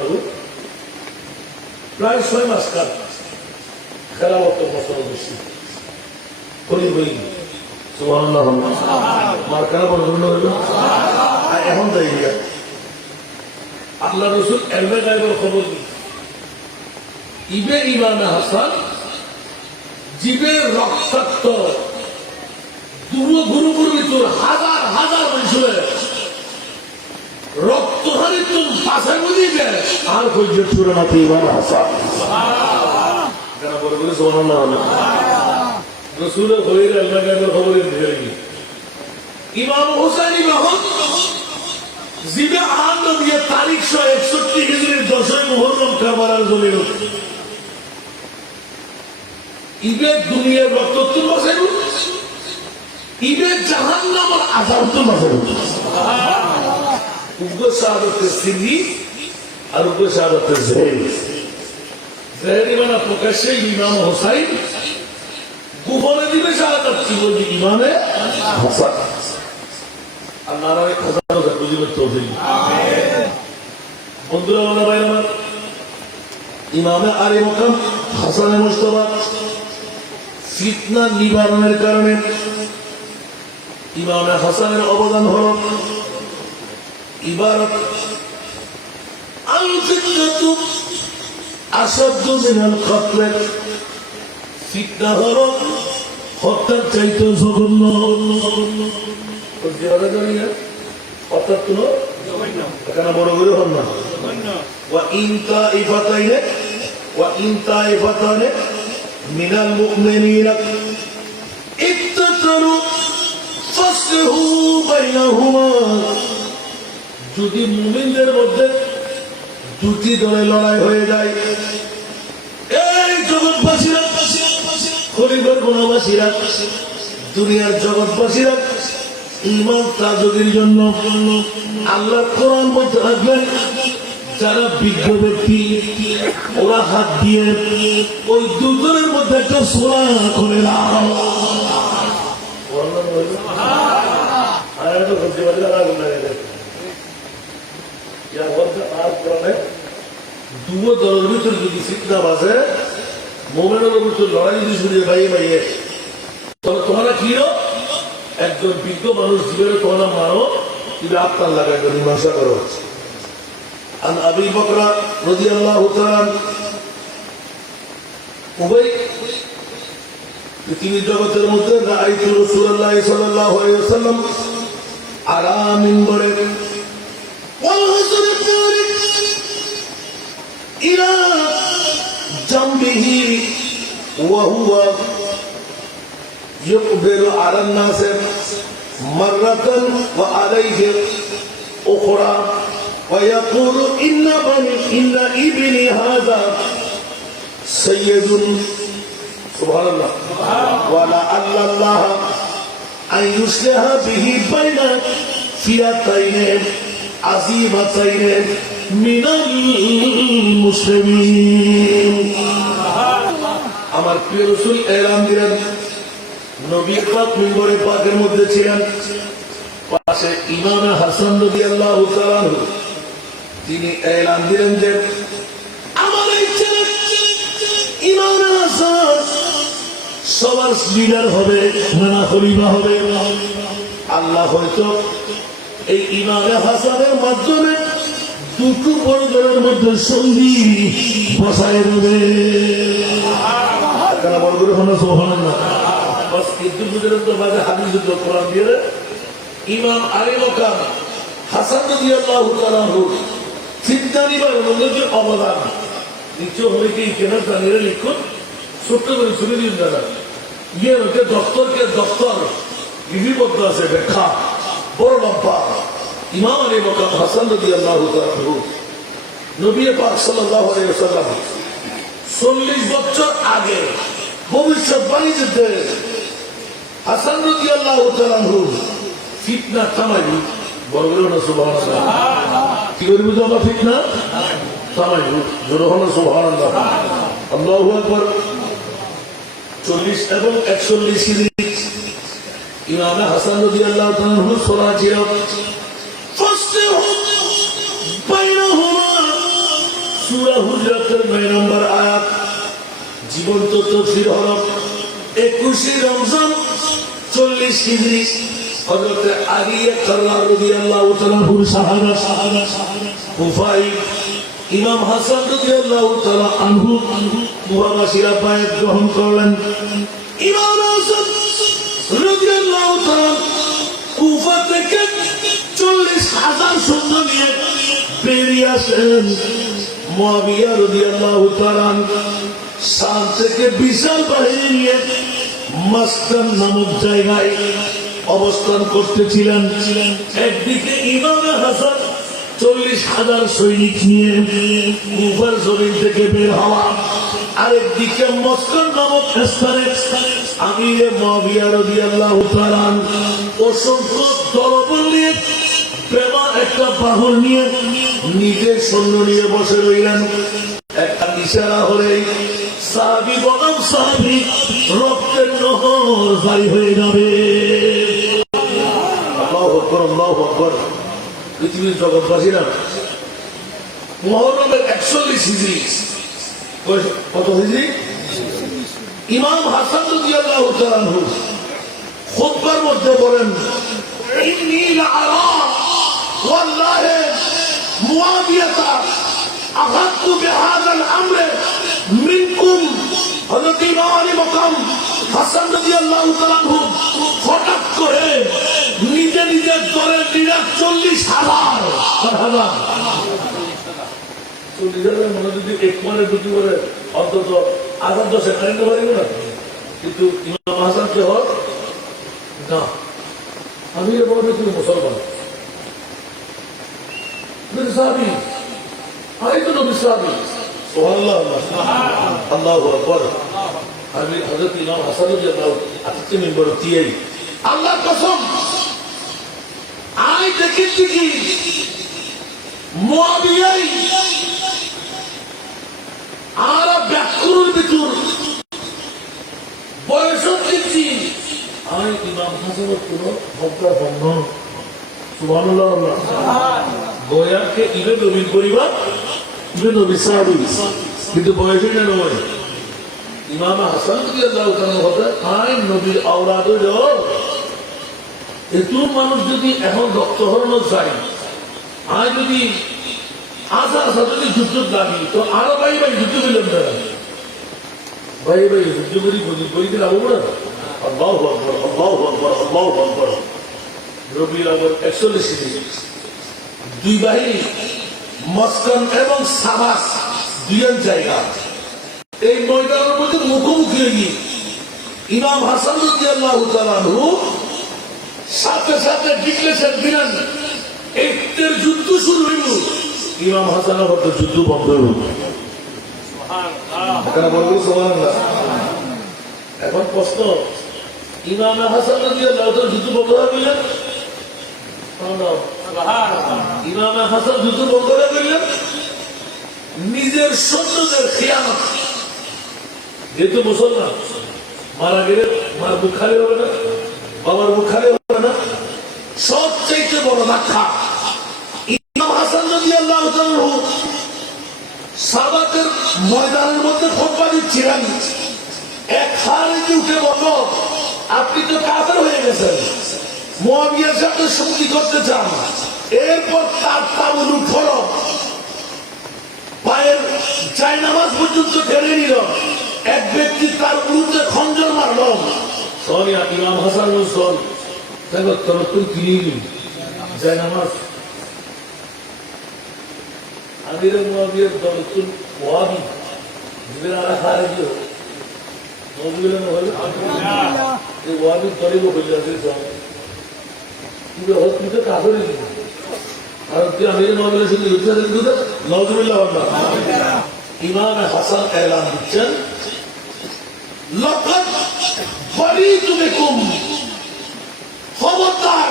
প্রায় 6 মাস কাল খেলাফত বছর বেশি করি বই সুবহানাল্লাহ মার কেন বলবো এখন যাই আল্লাহ রসুল এলমে গায়বের খবর দিই ইবে ইমামে হাসান জিবে রক্তাক্ত দুটো গ্রুপের ভিতর হাজার হাজার বছরে রক্তহানি তুম পাশে বুঝিবে আর কইজ ছুড়ে মাতি ইমান হাসান কেন বলে বলে সোনা না হলো রসুলের হইরে আল্লাহর খবরের দিকে ইমাম হোসেন ইমাম জিবে আনন্দ দিয়ে তারিখ 161 হিজরির 10 মুহররম কারবালার জমিন ইবে দুনিয়ার রক্তত্ব বসে ইবে জাহান্নামের আযাব তো বসে উগ্র শাহাদাতের সিনি আর উগ্র শাহাদাতের জেহেরি মানে প্রকাশ্যে ইমাম হোসাইন গোপনে দিবে শাহাদাত কি বলছি ইমামে হাসান আর নারায়ণ হাজার হাজার বুঝিবে তৌফিক বন্ধুরা বলা ভাই আমার ইমামে আলী মাকাম হাসানে মুজতবা ফিতনা নিবারণের কারণে ইমামে হাসানের অবদান হল ইবারত আল ফিতনাতু আসাদ্দু মিনাল কতল ফিতনা হল হত্যার চাইতে জঘন্য অর্থাৎ কোন এখানে বড় করে হন না وإن طائفتان من المؤمنين اقتتلوا فاصلحوا بينهما যদি মুমিনদের মধ্যে দুটি দলে লড়াই হয়ে যায় এই জগৎবাসীরা খলিফার গুণবাসীরা দুনিয়ার জগৎবাসীরা ঈমান তাজগীর জন্য আল্লাহ কোরআন বলতে থাকবেন যারা বিজ্ঞ ব্যক্তি ওরা হাত দিয়ে ওই দুজনের মধ্যে একটা সোলা করে দুটো দলের ভিতরে যদি ফিতনা বাজে মোমেনের ভিতরে লড়াই যদি শুনিয়ে বাইয়ে বাইয়ে তবে তোমরা কি একজন বিজ্ঞ মানুষ জীবনে তোমরা মারো কিন্তু আপনার লাগাই মীমাংসা করো عن أبي بكر رضي الله تعالى উভয় পৃথিবীর জগতের মধ্যে রাআইতু রাসূলুল্লাহ সাল্লাল্লাহু আলাইহি ওয়াসাল্লাম আলা মিম্বরে ওয়াল হাসান ইবনে ইলা জামবিহি ওয়া হুয়া يقبل على الناس مرة وعليه أخرى ويقول إن ابني هذا سيد سبحان الله ولعل الله أن يصلح به بين فئتين عظيمتين من المسلمين আমার প্রিয় রাসূল এলান দিলেন নবী পাক মিম্বরে পাকের মধ্যে ছিলেন পাশে ইমাম হাসান রাদিয়াল্লাহু তাআলা তিনি এলান দিলেন যে আমার ইচ্ছা ইমাম হাসান সবার লিডার হবে না খলিফা হবে আল্লাহ হয়তো এই ইমাম হাসানের মাধ্যমে দুটো বড় দলের মধ্যে সন্ধি বসায় দেবে কেন বড় করে হলো সুবহানাল্লাহ বাস কিন্তু বুঝলেন তো বাজে হাদিস যুদ্ধ কোরআন দিয়ে ইমাম আলী মাকাম হাসান রাদিয়াল্লাহু তাআলা ফিতনা নিবারণের যে অবদান নিচে হলে কি কেন জানিয়ে লিখুন ছোট্ট করে শুনে দিন দাদা ইয়ে হচ্ছে দপ্তর বিধিবদ্ধ আছে ব্যাখ্যা বড় লম্বা ইমাম আলী মাকাম হাসান রাদিয়াল্লাহু তাআলা নবী পাক সাল্লাল্লাহু আলাইহি ওয়াসাল্লাম 40 বছর আগে ভবিষ্যৎবাণীতে হাসান রাদিয়াল্লাহু তাআলা ফিতনা থামাইবি বড় বড় না সুবহানাল্লাহ কি করবি তো আমরা ফিতনা থামাইবি জোরে হলো সুবহানাল্লাহ আল্লাহু আকবার 40 এবং 41 হিজরি ইমাম হাসান রাদিয়াল্লাহু তাআলা সূরা ছিল ফাসলিহু বাইনাহুমা সূরা হুজরাতের 9 নম্বর আয়াত জীবন্ত তাফসীর হলো 21 রমজান 40 হিজরি হযরত আলী কাররার রাদিয়াল্লাহু তাআলা সাহাবা কুফাই ইমাম হাসান রাদিয়াল্লাহু তাআলা আনহু মুহাবাশিরা বায়াত গ্রহণ করলেন ইমাম হাসান রাদিয়াল্লাহু থেকে 40,000 সৈন্য নিয়ে বেরিয়ে আসেন। মুআবিয়া রাদিয়াল্লাহু তাআলা শাম থেকে বিশাল বাহিনী নিয়ে মাসকান নামক জায়গায় অবস্থান করতেছিলেন। একদিকে ইমাম হাসান 40,000 সৈনিক নিয়ে কুফার জমিন থেকে বের হওয়া, আরেকদিকে মসকান নামক স্থানে আমিরে মুআবিয়া রাদিয়াল্লাহু তাআলা অসংখ্য দলবল নিয়ে প্রেমা একটা বাহন নিয়ে নিজের সৈন্য নিয়ে বসে রইলেন। একটা ইশারা হলে সাহাবী বনাম সাহাবী রক্তের নহর জারি হয়ে যাবে। আল্লাহু আকবার, আল্লাহু আকবার। পৃথিবীর জগৎবাসীরা মুহররমের 41 হিজরি, কত হিজরি? ইমাম হাসান রাদিয়াল্লাহু তাআলা খুতবার মধ্যে বলেন, ইন্নী লাআরা ওয়াল্লাহি মুআবিয়াতা আখাযতু বিহাযাল আমরি মিনকুম। হযরত ইমাম আলী মাকাম হাসান রাদিয়াল্লাহু তাআলা হঠাৎ করে নিজে নিজের দলের লিডার 40,000 মনে যদি এক মানে দুটি করে অন্তত 8-10 কারেন্ট পারিব না, কিন্তু ইমাম হাসান কে হল না, আমি বলবো তুমি মুসলমান সাহাবী, আমি তো নবী সাহাবী। সুবহানাল্লাহ, আল্লাহু আকবার। আমি হযরত ইমাম হাসান রাদিয়াল্লাহু আজকে মিম্বর দিয়ে আল্লাহর কসম আমি দেখেছি কি মুআবিয়াই আর ব্যাকুর ভিতর বয়স দেখছি আমি ইমাম হাসানের কোন হত্যা বন্ধ। সুবহানাল্লাহ, বয়াকে ইবে নবীর পরিবার, ইবে নবী সাহাবী, কিন্তু বয়সে না নয়। ইমাম হাসান রাদিয়াল্লাহু তাআলা কথা আই নবীর আওলাদ হইল। এত মানুষ যদি এখন রক্ত হরানো যায়, আজ যদি আসা যদি যুদ্ধ লাগি, তো আরো ভাই ভাই যুদ্ধ করলাম না, ভাই ভাই যুদ্ধ করি করিতে লাগবো না। আল্লাহু আকবার, আল্লাহু আকবার, আল্লাহু আকবার। রবিউল আউয়াল 41 হিজরি দুই বাহিনী মসকান এবং সাবাস দুইজন জায়গা, এই ময়দানের মধ্যে মুখোমুখি হয়ে ইমাম হাসান রাদিয়াল্লাহু তাআলা সাথে সাথে ডিক্লেরেশন দিলেন, একটের যুদ্ধ শুরু হইল। ইমাম হাসানের মধ্যে যুদ্ধ বন্ধ হইল। এখন প্রশ্ন, ইমাম হাসান রাদিয়াল্লাহু তাআলা যুদ্ধ বন্ধ হয়ে গেলেন, ইমাম হাসান যুদ্ধ বন্ধ হয়ে গেলেন নিজের সৈন্যদের খেয়ানত। যেহেতু মুসলমান মারা গেলে মার মুখ খালি হবে না, বাবার মুখ খালি হবে না, সবচেয়ে বড় ধাক্কা ইমাম হাসান রাদিয়াল্লাহু তাআলা সাবাতের ময়দানের মধ্যে খুতবা দিচ্ছিলেন। এক খারিজি উঠে বলল, আপনি তো কাফের হয়ে গেছেন, মুআবিয়ার সাথে সন্ধি করতে চান। এরপর তার তাবুল উঠল, পায়ের জায়নামাজ পর্যন্ত টেনে নিল। এক ব্যক্তি তার উরুতে খঞ্জর মারল। সোনিয়া ইমাম হাসান শোন, দেখো তোর তুই কিনে জায়নামাজ আমিরে মুআবিয়ার দল তুল ওয়াবি জিবের আলা খারিজি নবীর নহলে এই ওয়াবি দলিব হইল আছে কিন্তু হচ্ছে কাফের কি আর কি আমিরে মুআবিয়ার সাথে যুদ্ধ করতে নাউজুবিল্লাহ আল্লাহ। ইমাম হাসান এলান দিচ্ছেন, লাকাদ ফারিতু বিকুম, খবরদার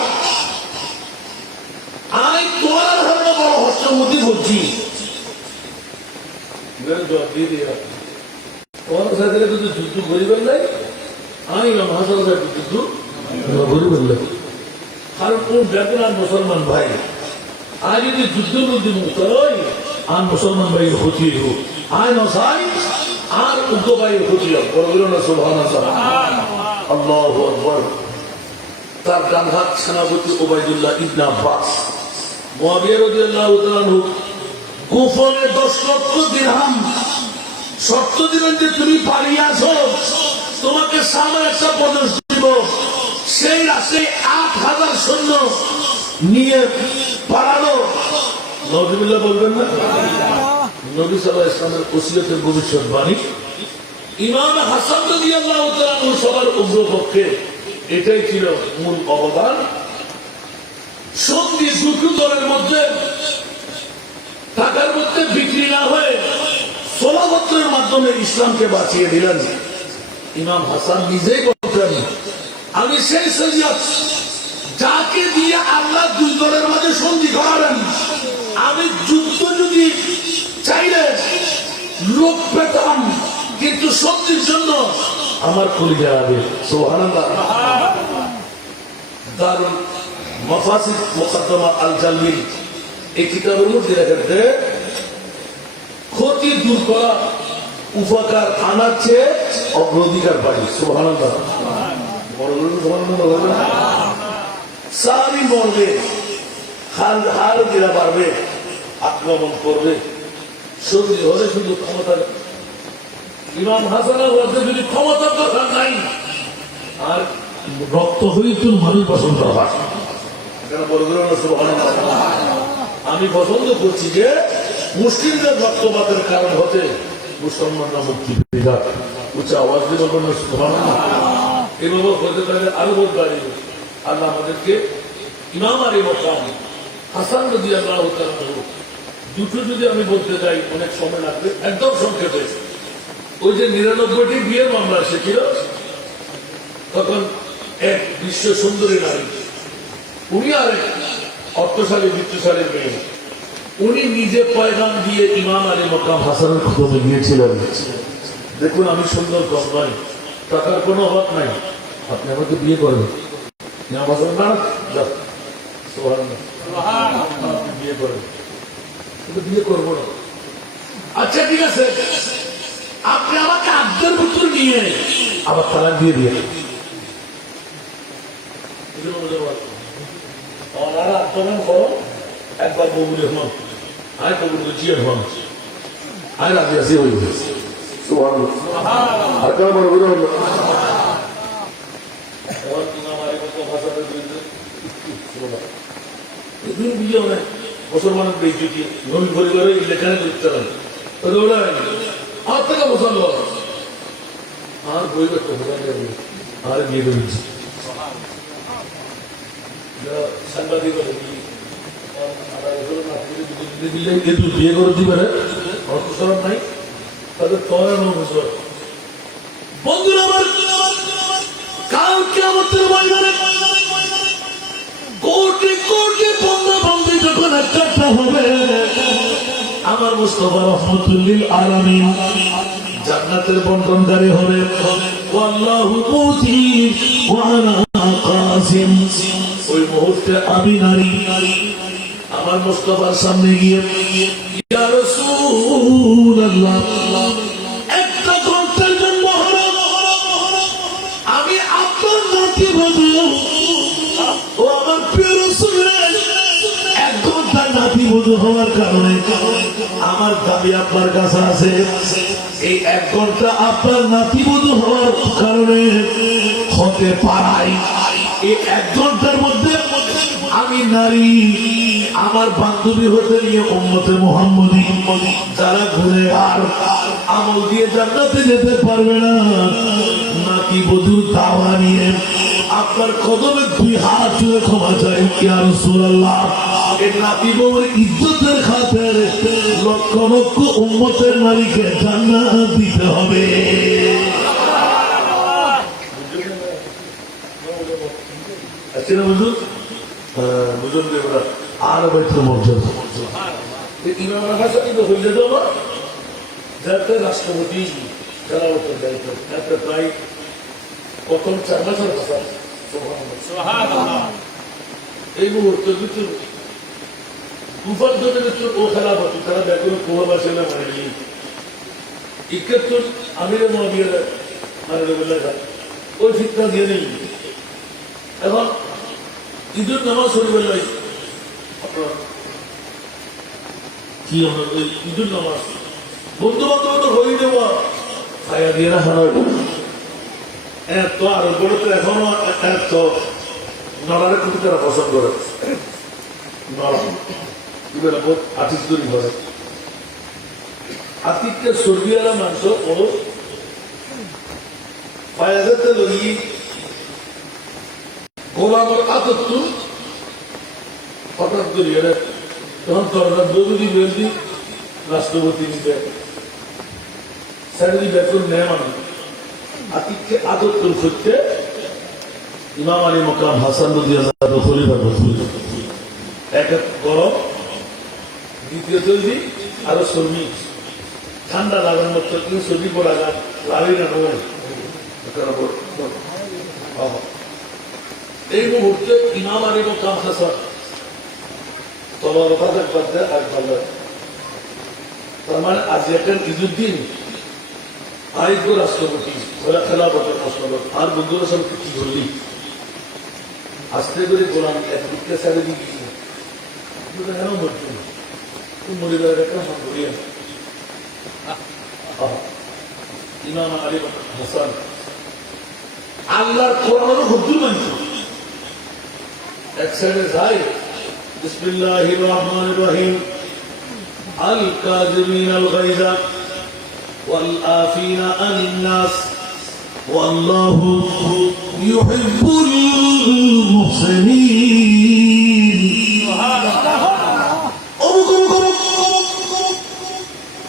আমি তোমার হাতে বড় হস্তমতি করছি। তোমার সাথে যদি যুদ্ধ করিবেন নাই, আমি ইমাম হাসানের সাথে যুদ্ধ করিবেন নাই। কারণ কোন বেতন মুসলমান ভাই আজ যদি যুদ্ধ মধ্যে মুক্ত হয়, আর মুসলমান ভাইয়ের ক্ষতি হোক, আয় নসাই আর উগ্র ভাইয়ের ক্ষতি হোক। বলল না সুবহানাল্লাহ, আল্লাহু আকবার। তার ডান হাত সেনাপতি ওবাইদুল্লাহ ইবনে আব্বাস। মুআবিয়া রাদিয়াল্লাহু তাআলা গোপনে 10 লক্ষ দিরহাম শর্ত দিলেন যে তুমি পালিয়ে আসো, তোমাকে সামনে একটা প্রদেশ দিব, সেই রাশে 8,000 সৈন্য নিয়ে পালালো। নজরুল্লাহ বলবেন না? নবী সাল্লাল্লাহু আলাইহি ওয়াসাল্লামের ওসিয়তের ভবিষ্যৎবাণী। ইমাম হাসান রাদিয়াল্লাহু তাআলা সবার অগ্রপক্ষে এটাই ছিল মূল অবদান। সন্ধি দুটো দলের মধ্যে টাকার মধ্যে বিক্রি না হয়ে ষোলপত্রের মাধ্যমে ইসলামকে বাঁচিয়ে দিলেন। ইমাম হাসান নিজেই বলতেন, আমি সেই শরীয়ত যাকে দিয়ে আল্লাহ দুই দলের মাঝে সন্ধি করাবেন, আমি যুদ্ধ যদি চাইলে লোক পেতাম, কিন্তু সন্ধির জন্য আমার কলিজা আগে। সুবহানাল্লাহ। দারুল মাফাসিদ মুকদ্দমা আল জালিল এই কিতাবের মধ্যে লেখা, ক্ষতি দূর করা উপকার আনার চেয়ে অগ্রাধিকার পাই। সুবহানাল্লাহ। সাহাবী মরবে, হার দিরা পারবে, আক্রমণ করবে, সন্ধি হলে শুধু ক্ষমতা। ইমাম হাসানের মধ্যে যদি ক্ষমতার দরকার নাই, আর রক্ত হইতে মানুষ পছন্দ হয়। আমি পছন্দ করছি যে মুসলিমদের রক্তপাতের কারণ হতে মুসলমানরা মুক্তি পেয়ে যাক। উচ্চ আওয়াজ দিয়ে বলবেন না, সুবহানাল্লাহ। এভাবে হতে পারে আরো বলতে পারি, আল্লাহ আমাদেরকে ইমাম আর ইমাম হাসান রাদিয়াল্লাহু তাআলা দুটো যদি আমি বলতে যাই অনেক সময় লাগবে, একদম সংক্ষেপে। ওই যে 99টি বিয়ের মামলা এসেছিল, তখন এক বিশ্ব সুন্দরী নারী, উনি আরেক অর্থশালী বিত্তশালী মেয়ে, উনি নিজে পয়গাম দিয়ে ইমাম আলী মকাম হাসানের কদমে গিয়েছিলেন, দেখুন আমি সুন্দর কম নয়, টাকার কোনো অভাব নাই, আপনি আমাকে বিয়ে করবেন। ইমাম হাসান না, বিয়ে করবেন, বিয়ে করবো না। আচ্ছা ঠিক আছে, আপনি আমাকে আব্দের পুত্র নিয়ে আবার তালাক দিয়ে দিয়ে একবার বগুড়ে হন, আয় বগুড়ে জিয়ার হন, আয় রাজি আসি হইব। আর কেন বড় বড় হল বিয়ে হয় মুসলমানের বেইজ্জতি, নবী পরিবারে লেখানে করতে চালান, আর থেকে মুসলমান আর বই করতে আর বিয়ে করেছি। সাংবাদিক বিয়ে করে দিবে অর্থসরণ নাই, তাদের বন্ধুরা আমার কালকে আমাদের ময়দানে কোটি কোটি বন্ধা বন্ধু যখন একটা হবে, আমার মুস্তাফা রহমাতুল্লিল আলামিন জান্নাতের বন্টনকারী হবে। আল্লাহু মুতি ওয়া আনা কাসিম। ওই মুহূর্তে আমি নারী আমার মুস্তাফার সামনে গিয়ে, ইয়া রাসূলুল্লাহ, একটা ঘন্টার জন্য আমি আপনার নাতি বধূ ও আমার প্রিয় রাসূলের 1 ঘন্টা নাতি বধূ হওয়ার কারণে আমার দাবি আপনার কাছে আছে। এই 1 ঘন্টা আপনার নাতি বধূ হওয়ার কারণে হতে পারাই, এই 1 ঘন্টার মধ্যে আমি নারী আমার বান্ধবী হতে নিয়ে উম্মতে মুহাম্মদী যারা ঘুরে আর আমল দিয়ে জান্নাতে যেতে পারবে না, নাতি বধূর দাওয়া নিয়ে আপনার কদমে 2 হাত তুলে ক্ষমা চাই। ইয়া রাসূলুল্লাহ, এই নাতি বউর ইজ্জতের খাতির লক্ষ লক্ষ উম্মতের নারীকে জান্নাত দিতে হবে। আচ্ছা না বুঝুন, বুঝুন দেবরা আর বৈঠক মর্যাদা ইমাম হাসান কিন্তু হইলে দেবো যাতে রাষ্ট্রপতি যারা ওটার দায়িত্ব একটা প্রায় প্রথম 4 বছর কথা। এই মুহূর্তের ভিতর মুফাদ্দলের ভিতর ও খেলাফতি তারা ব্যাকুল কুয়াবাসীরা মানেনি 71 আমিরে মুআবিয়া মানবুল্লাহ ওই ফিতনা দিয়ে নেই। এখন ঈদের নামাজ শরীফের লাই আপনার কি আমরা ওই ঈদের নামাজ বন্ধু বান্ধব তো হয়ে দেওয়া ছায়া দিয়ে রাখা হয়। এত আর উপরে তো এখনো এত নড়ারে কিন্তু তারা পছন্দ করে নড়া আতিক তৈরি করে আতিককে সর্বিয়ারা মাংস ও ফায়াজাতে লই গোলামর আতত্তু হঠাৎ করি তখন দরকার দৌড়ি বেলদি রাষ্ট্রপতি নিতে স্যালারি বেতন নেয় মানুষ আতিককে আতত্তুর করতে ইমাম আলী মকাম হাসান রাদিয়াল্লাহু খলিফার বদলি এক গরম দ্বিতীয় তৈরি আরো শ্রমিক ঠান্ডা লাগার মতো কিন্তু শ্রমিক পড়া গাছ লাভই না নয় এই মুহূর্তে ইমাম আলী মকাম হাসান তবর বাদে বাদে আর ভালো তার মানে আজ এখন ঈদুদ্দিন আরেক রাষ্ট্রপতি ওরা খেলাফতের মসনদ আর বন্ধুরা সব কি বললি আস্তে করে গোলাম একদিককে ছেড়ে দিয়ে কেন মরছি তুই মরে যাওয়ার একটা করিয়া ইমাম আলী হাসান আল্লাহর কোরআনেরও হুজুর মানছে এক সাইডে যাই বিসমিল্লাহির রহমানির রহিম আল কাযিমিনাল গায়যা ওয়াল আফিনা আনিন নাস ওয়াল্লাহু ইউহিব্বুল মুহসিনিন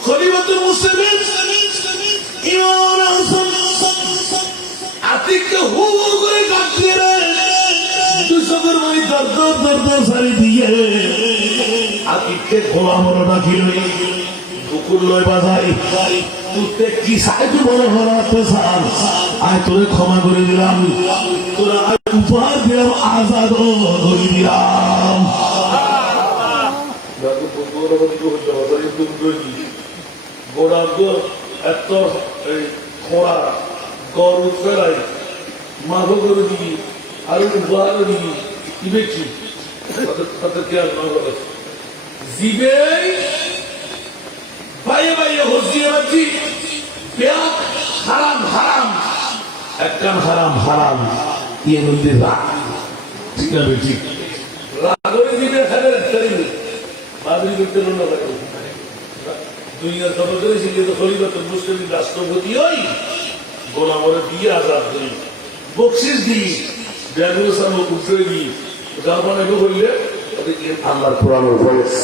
খলিফাতুল মুসলিমিন ইমাম হাসান আতিককে হু হু করে কাঁদতে দুশোকের মনি দরদর সারি দিয়ে আতিককে গোলামর ডাকিল কুকুর লয় বাজাই তুই কি সাইড বড় হরাতে সাল আয় তোরে ক্ষমা করে দিলাম তোরা উপহার দিলাম আজাদ ধরে দিলাম গোড়া এত খোড়া গরু ফেরাই মাঘ করে দিবি আর উপহার দিবি কি বেশি তাদের কে আর জিবে বাইয়ে বাইয়ে হসিয়ে বাচ্চি পেয়াক হারাম হারাম একখান হারাম হারাম ইয়ে নদীর রাগ ঠিক না বেশি রাগরে দিবে খালে একটা দিবে বাদরি করতে না দুনিয়ার খবর করেছি যে খলিফাতুল মুসলিমিন রাষ্ট্রপতি ওই গোলামরে দিয়ে আজাদ করি বকশিস দিই ব্যাগুলো সামনে উঠে দিই যার মানে বললে আল্লাহর কোরআনের ভয়েস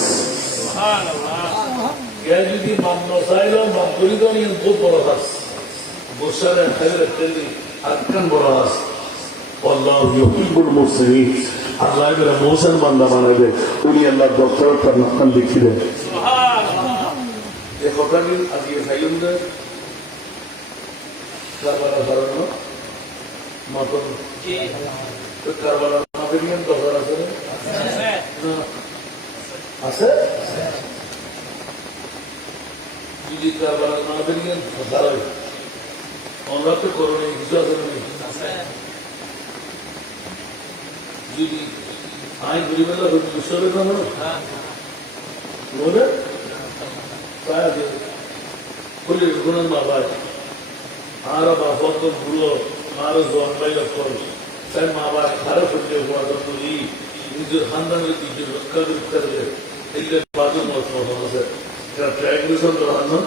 যদি মান্য চাইলেও মান করি তো খুব বড় কাজ বসারে আটকান বড় কাজ আল্লাহ ইউহিব্বুল মুহসিনিন আল্লাহ এবারে মোহসেন বান্দা বানাবে উনি আল্লাহর দপ্তর তার নাম লিখি দেন এই কথাটি আজকে খাইলাম যে কারবালা ধরানো মতন কারবালা মাফিরিয়ান দরকার আছে আছে যদি কারবালা মাফিরিয়ান দাঁড়াবে আমরা তো করোনা কিছু আছে যদি আইন পরিবেলা ঈশ্বরের নাম বলে গুণের মা ভাই আর বাপত বুড়ো আরো জন্মাইল করো তাই মা ভাই খারাপ হইলে করি নিজের খানদানের দিকে রক্ষা করতে হবে এগুলো বাজু মত আছে এটা ট্রাইগ্রেশন রাখানো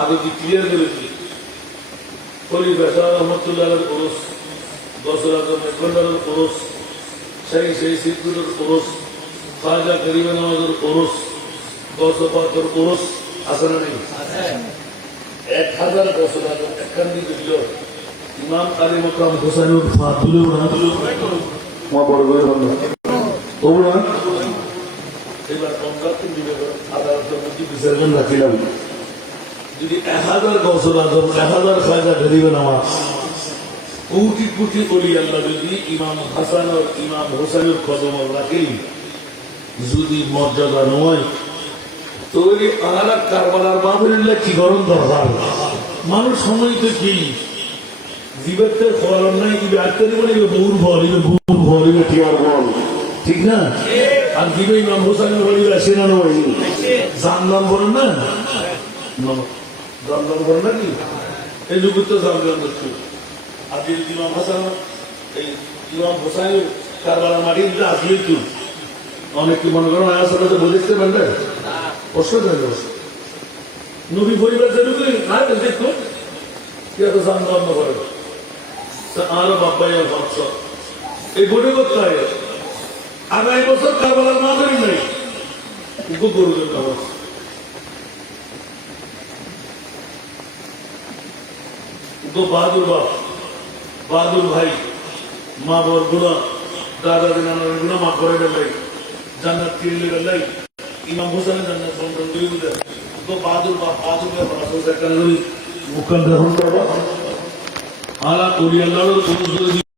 আগে কি ক্লিয়ার করেছি কলি বেসা রহমতুল্লাহ পুরুষ 10 আজম একন্ডারের পুরুষ সেই সিদ্ধুরের পুরুষ খাজা গরিবে নওয়াজের পুরুষ 10 পুরুষ আছে না নেই 1000 বছর আগে একখান দিকে দিল ইমাম আলী মকরাম হোসেনের ফাতুলে উড়াতুলে মা বড় করে বলল ওরা এবার কমকাতে দিবে আদালতের মধ্যে বিচারবেন রাখিলাম যদি 1000 বছর আগে 1000 খাজা গরিবে নওয়াজ কোটি কোটি অলি আল্লাহ যদি ইমাম হাসান আর ইমাম হোসেনের কদম রাখেন যদি মর্যাদা নয় তৈরি আলাদা কারবালার বাবুল্লাহ কি গরম দরকার মানুষ সময় তো কি জীবের ফলন নাই কি আটকে বলে বহুর ফল টিয়ার বল ঠিক না আর দিবে ইমাম হোসেনের বলিবে আসে না নয় জানলাম বলেন না জানলাম বলেন নাকি এই যুগে তো জানলাম আজকে ইমাম হাসান এই ইমাম হোসাইনের কারবালার মাটি দিতে আসলেই তুই অনেক কি মনে করেন আয়ার সাথে বুঝতে পারবেন কষ্ট দেন নবী পরিবার যেটুকু না দেখুন কি এত সান্দান করে আরো বাপ্পাই আর ভাবছ এই বোর্ডে করতে হয় আগামী বছর কারবালার না ধরি নাই গরুদের খাবার বাহাদুর বাহাদুর ভাই মা বর গুণা দাদা নানার গুণা মা করে গেলাই জান্নাত কিনলে গেলাই ইমাম হোসেনের জান্নাত বন্ধন দুই বুঝে বাহাদুর বাহাদুর মুখান গ্রহণ করবা আলা করিয়াল্লাহর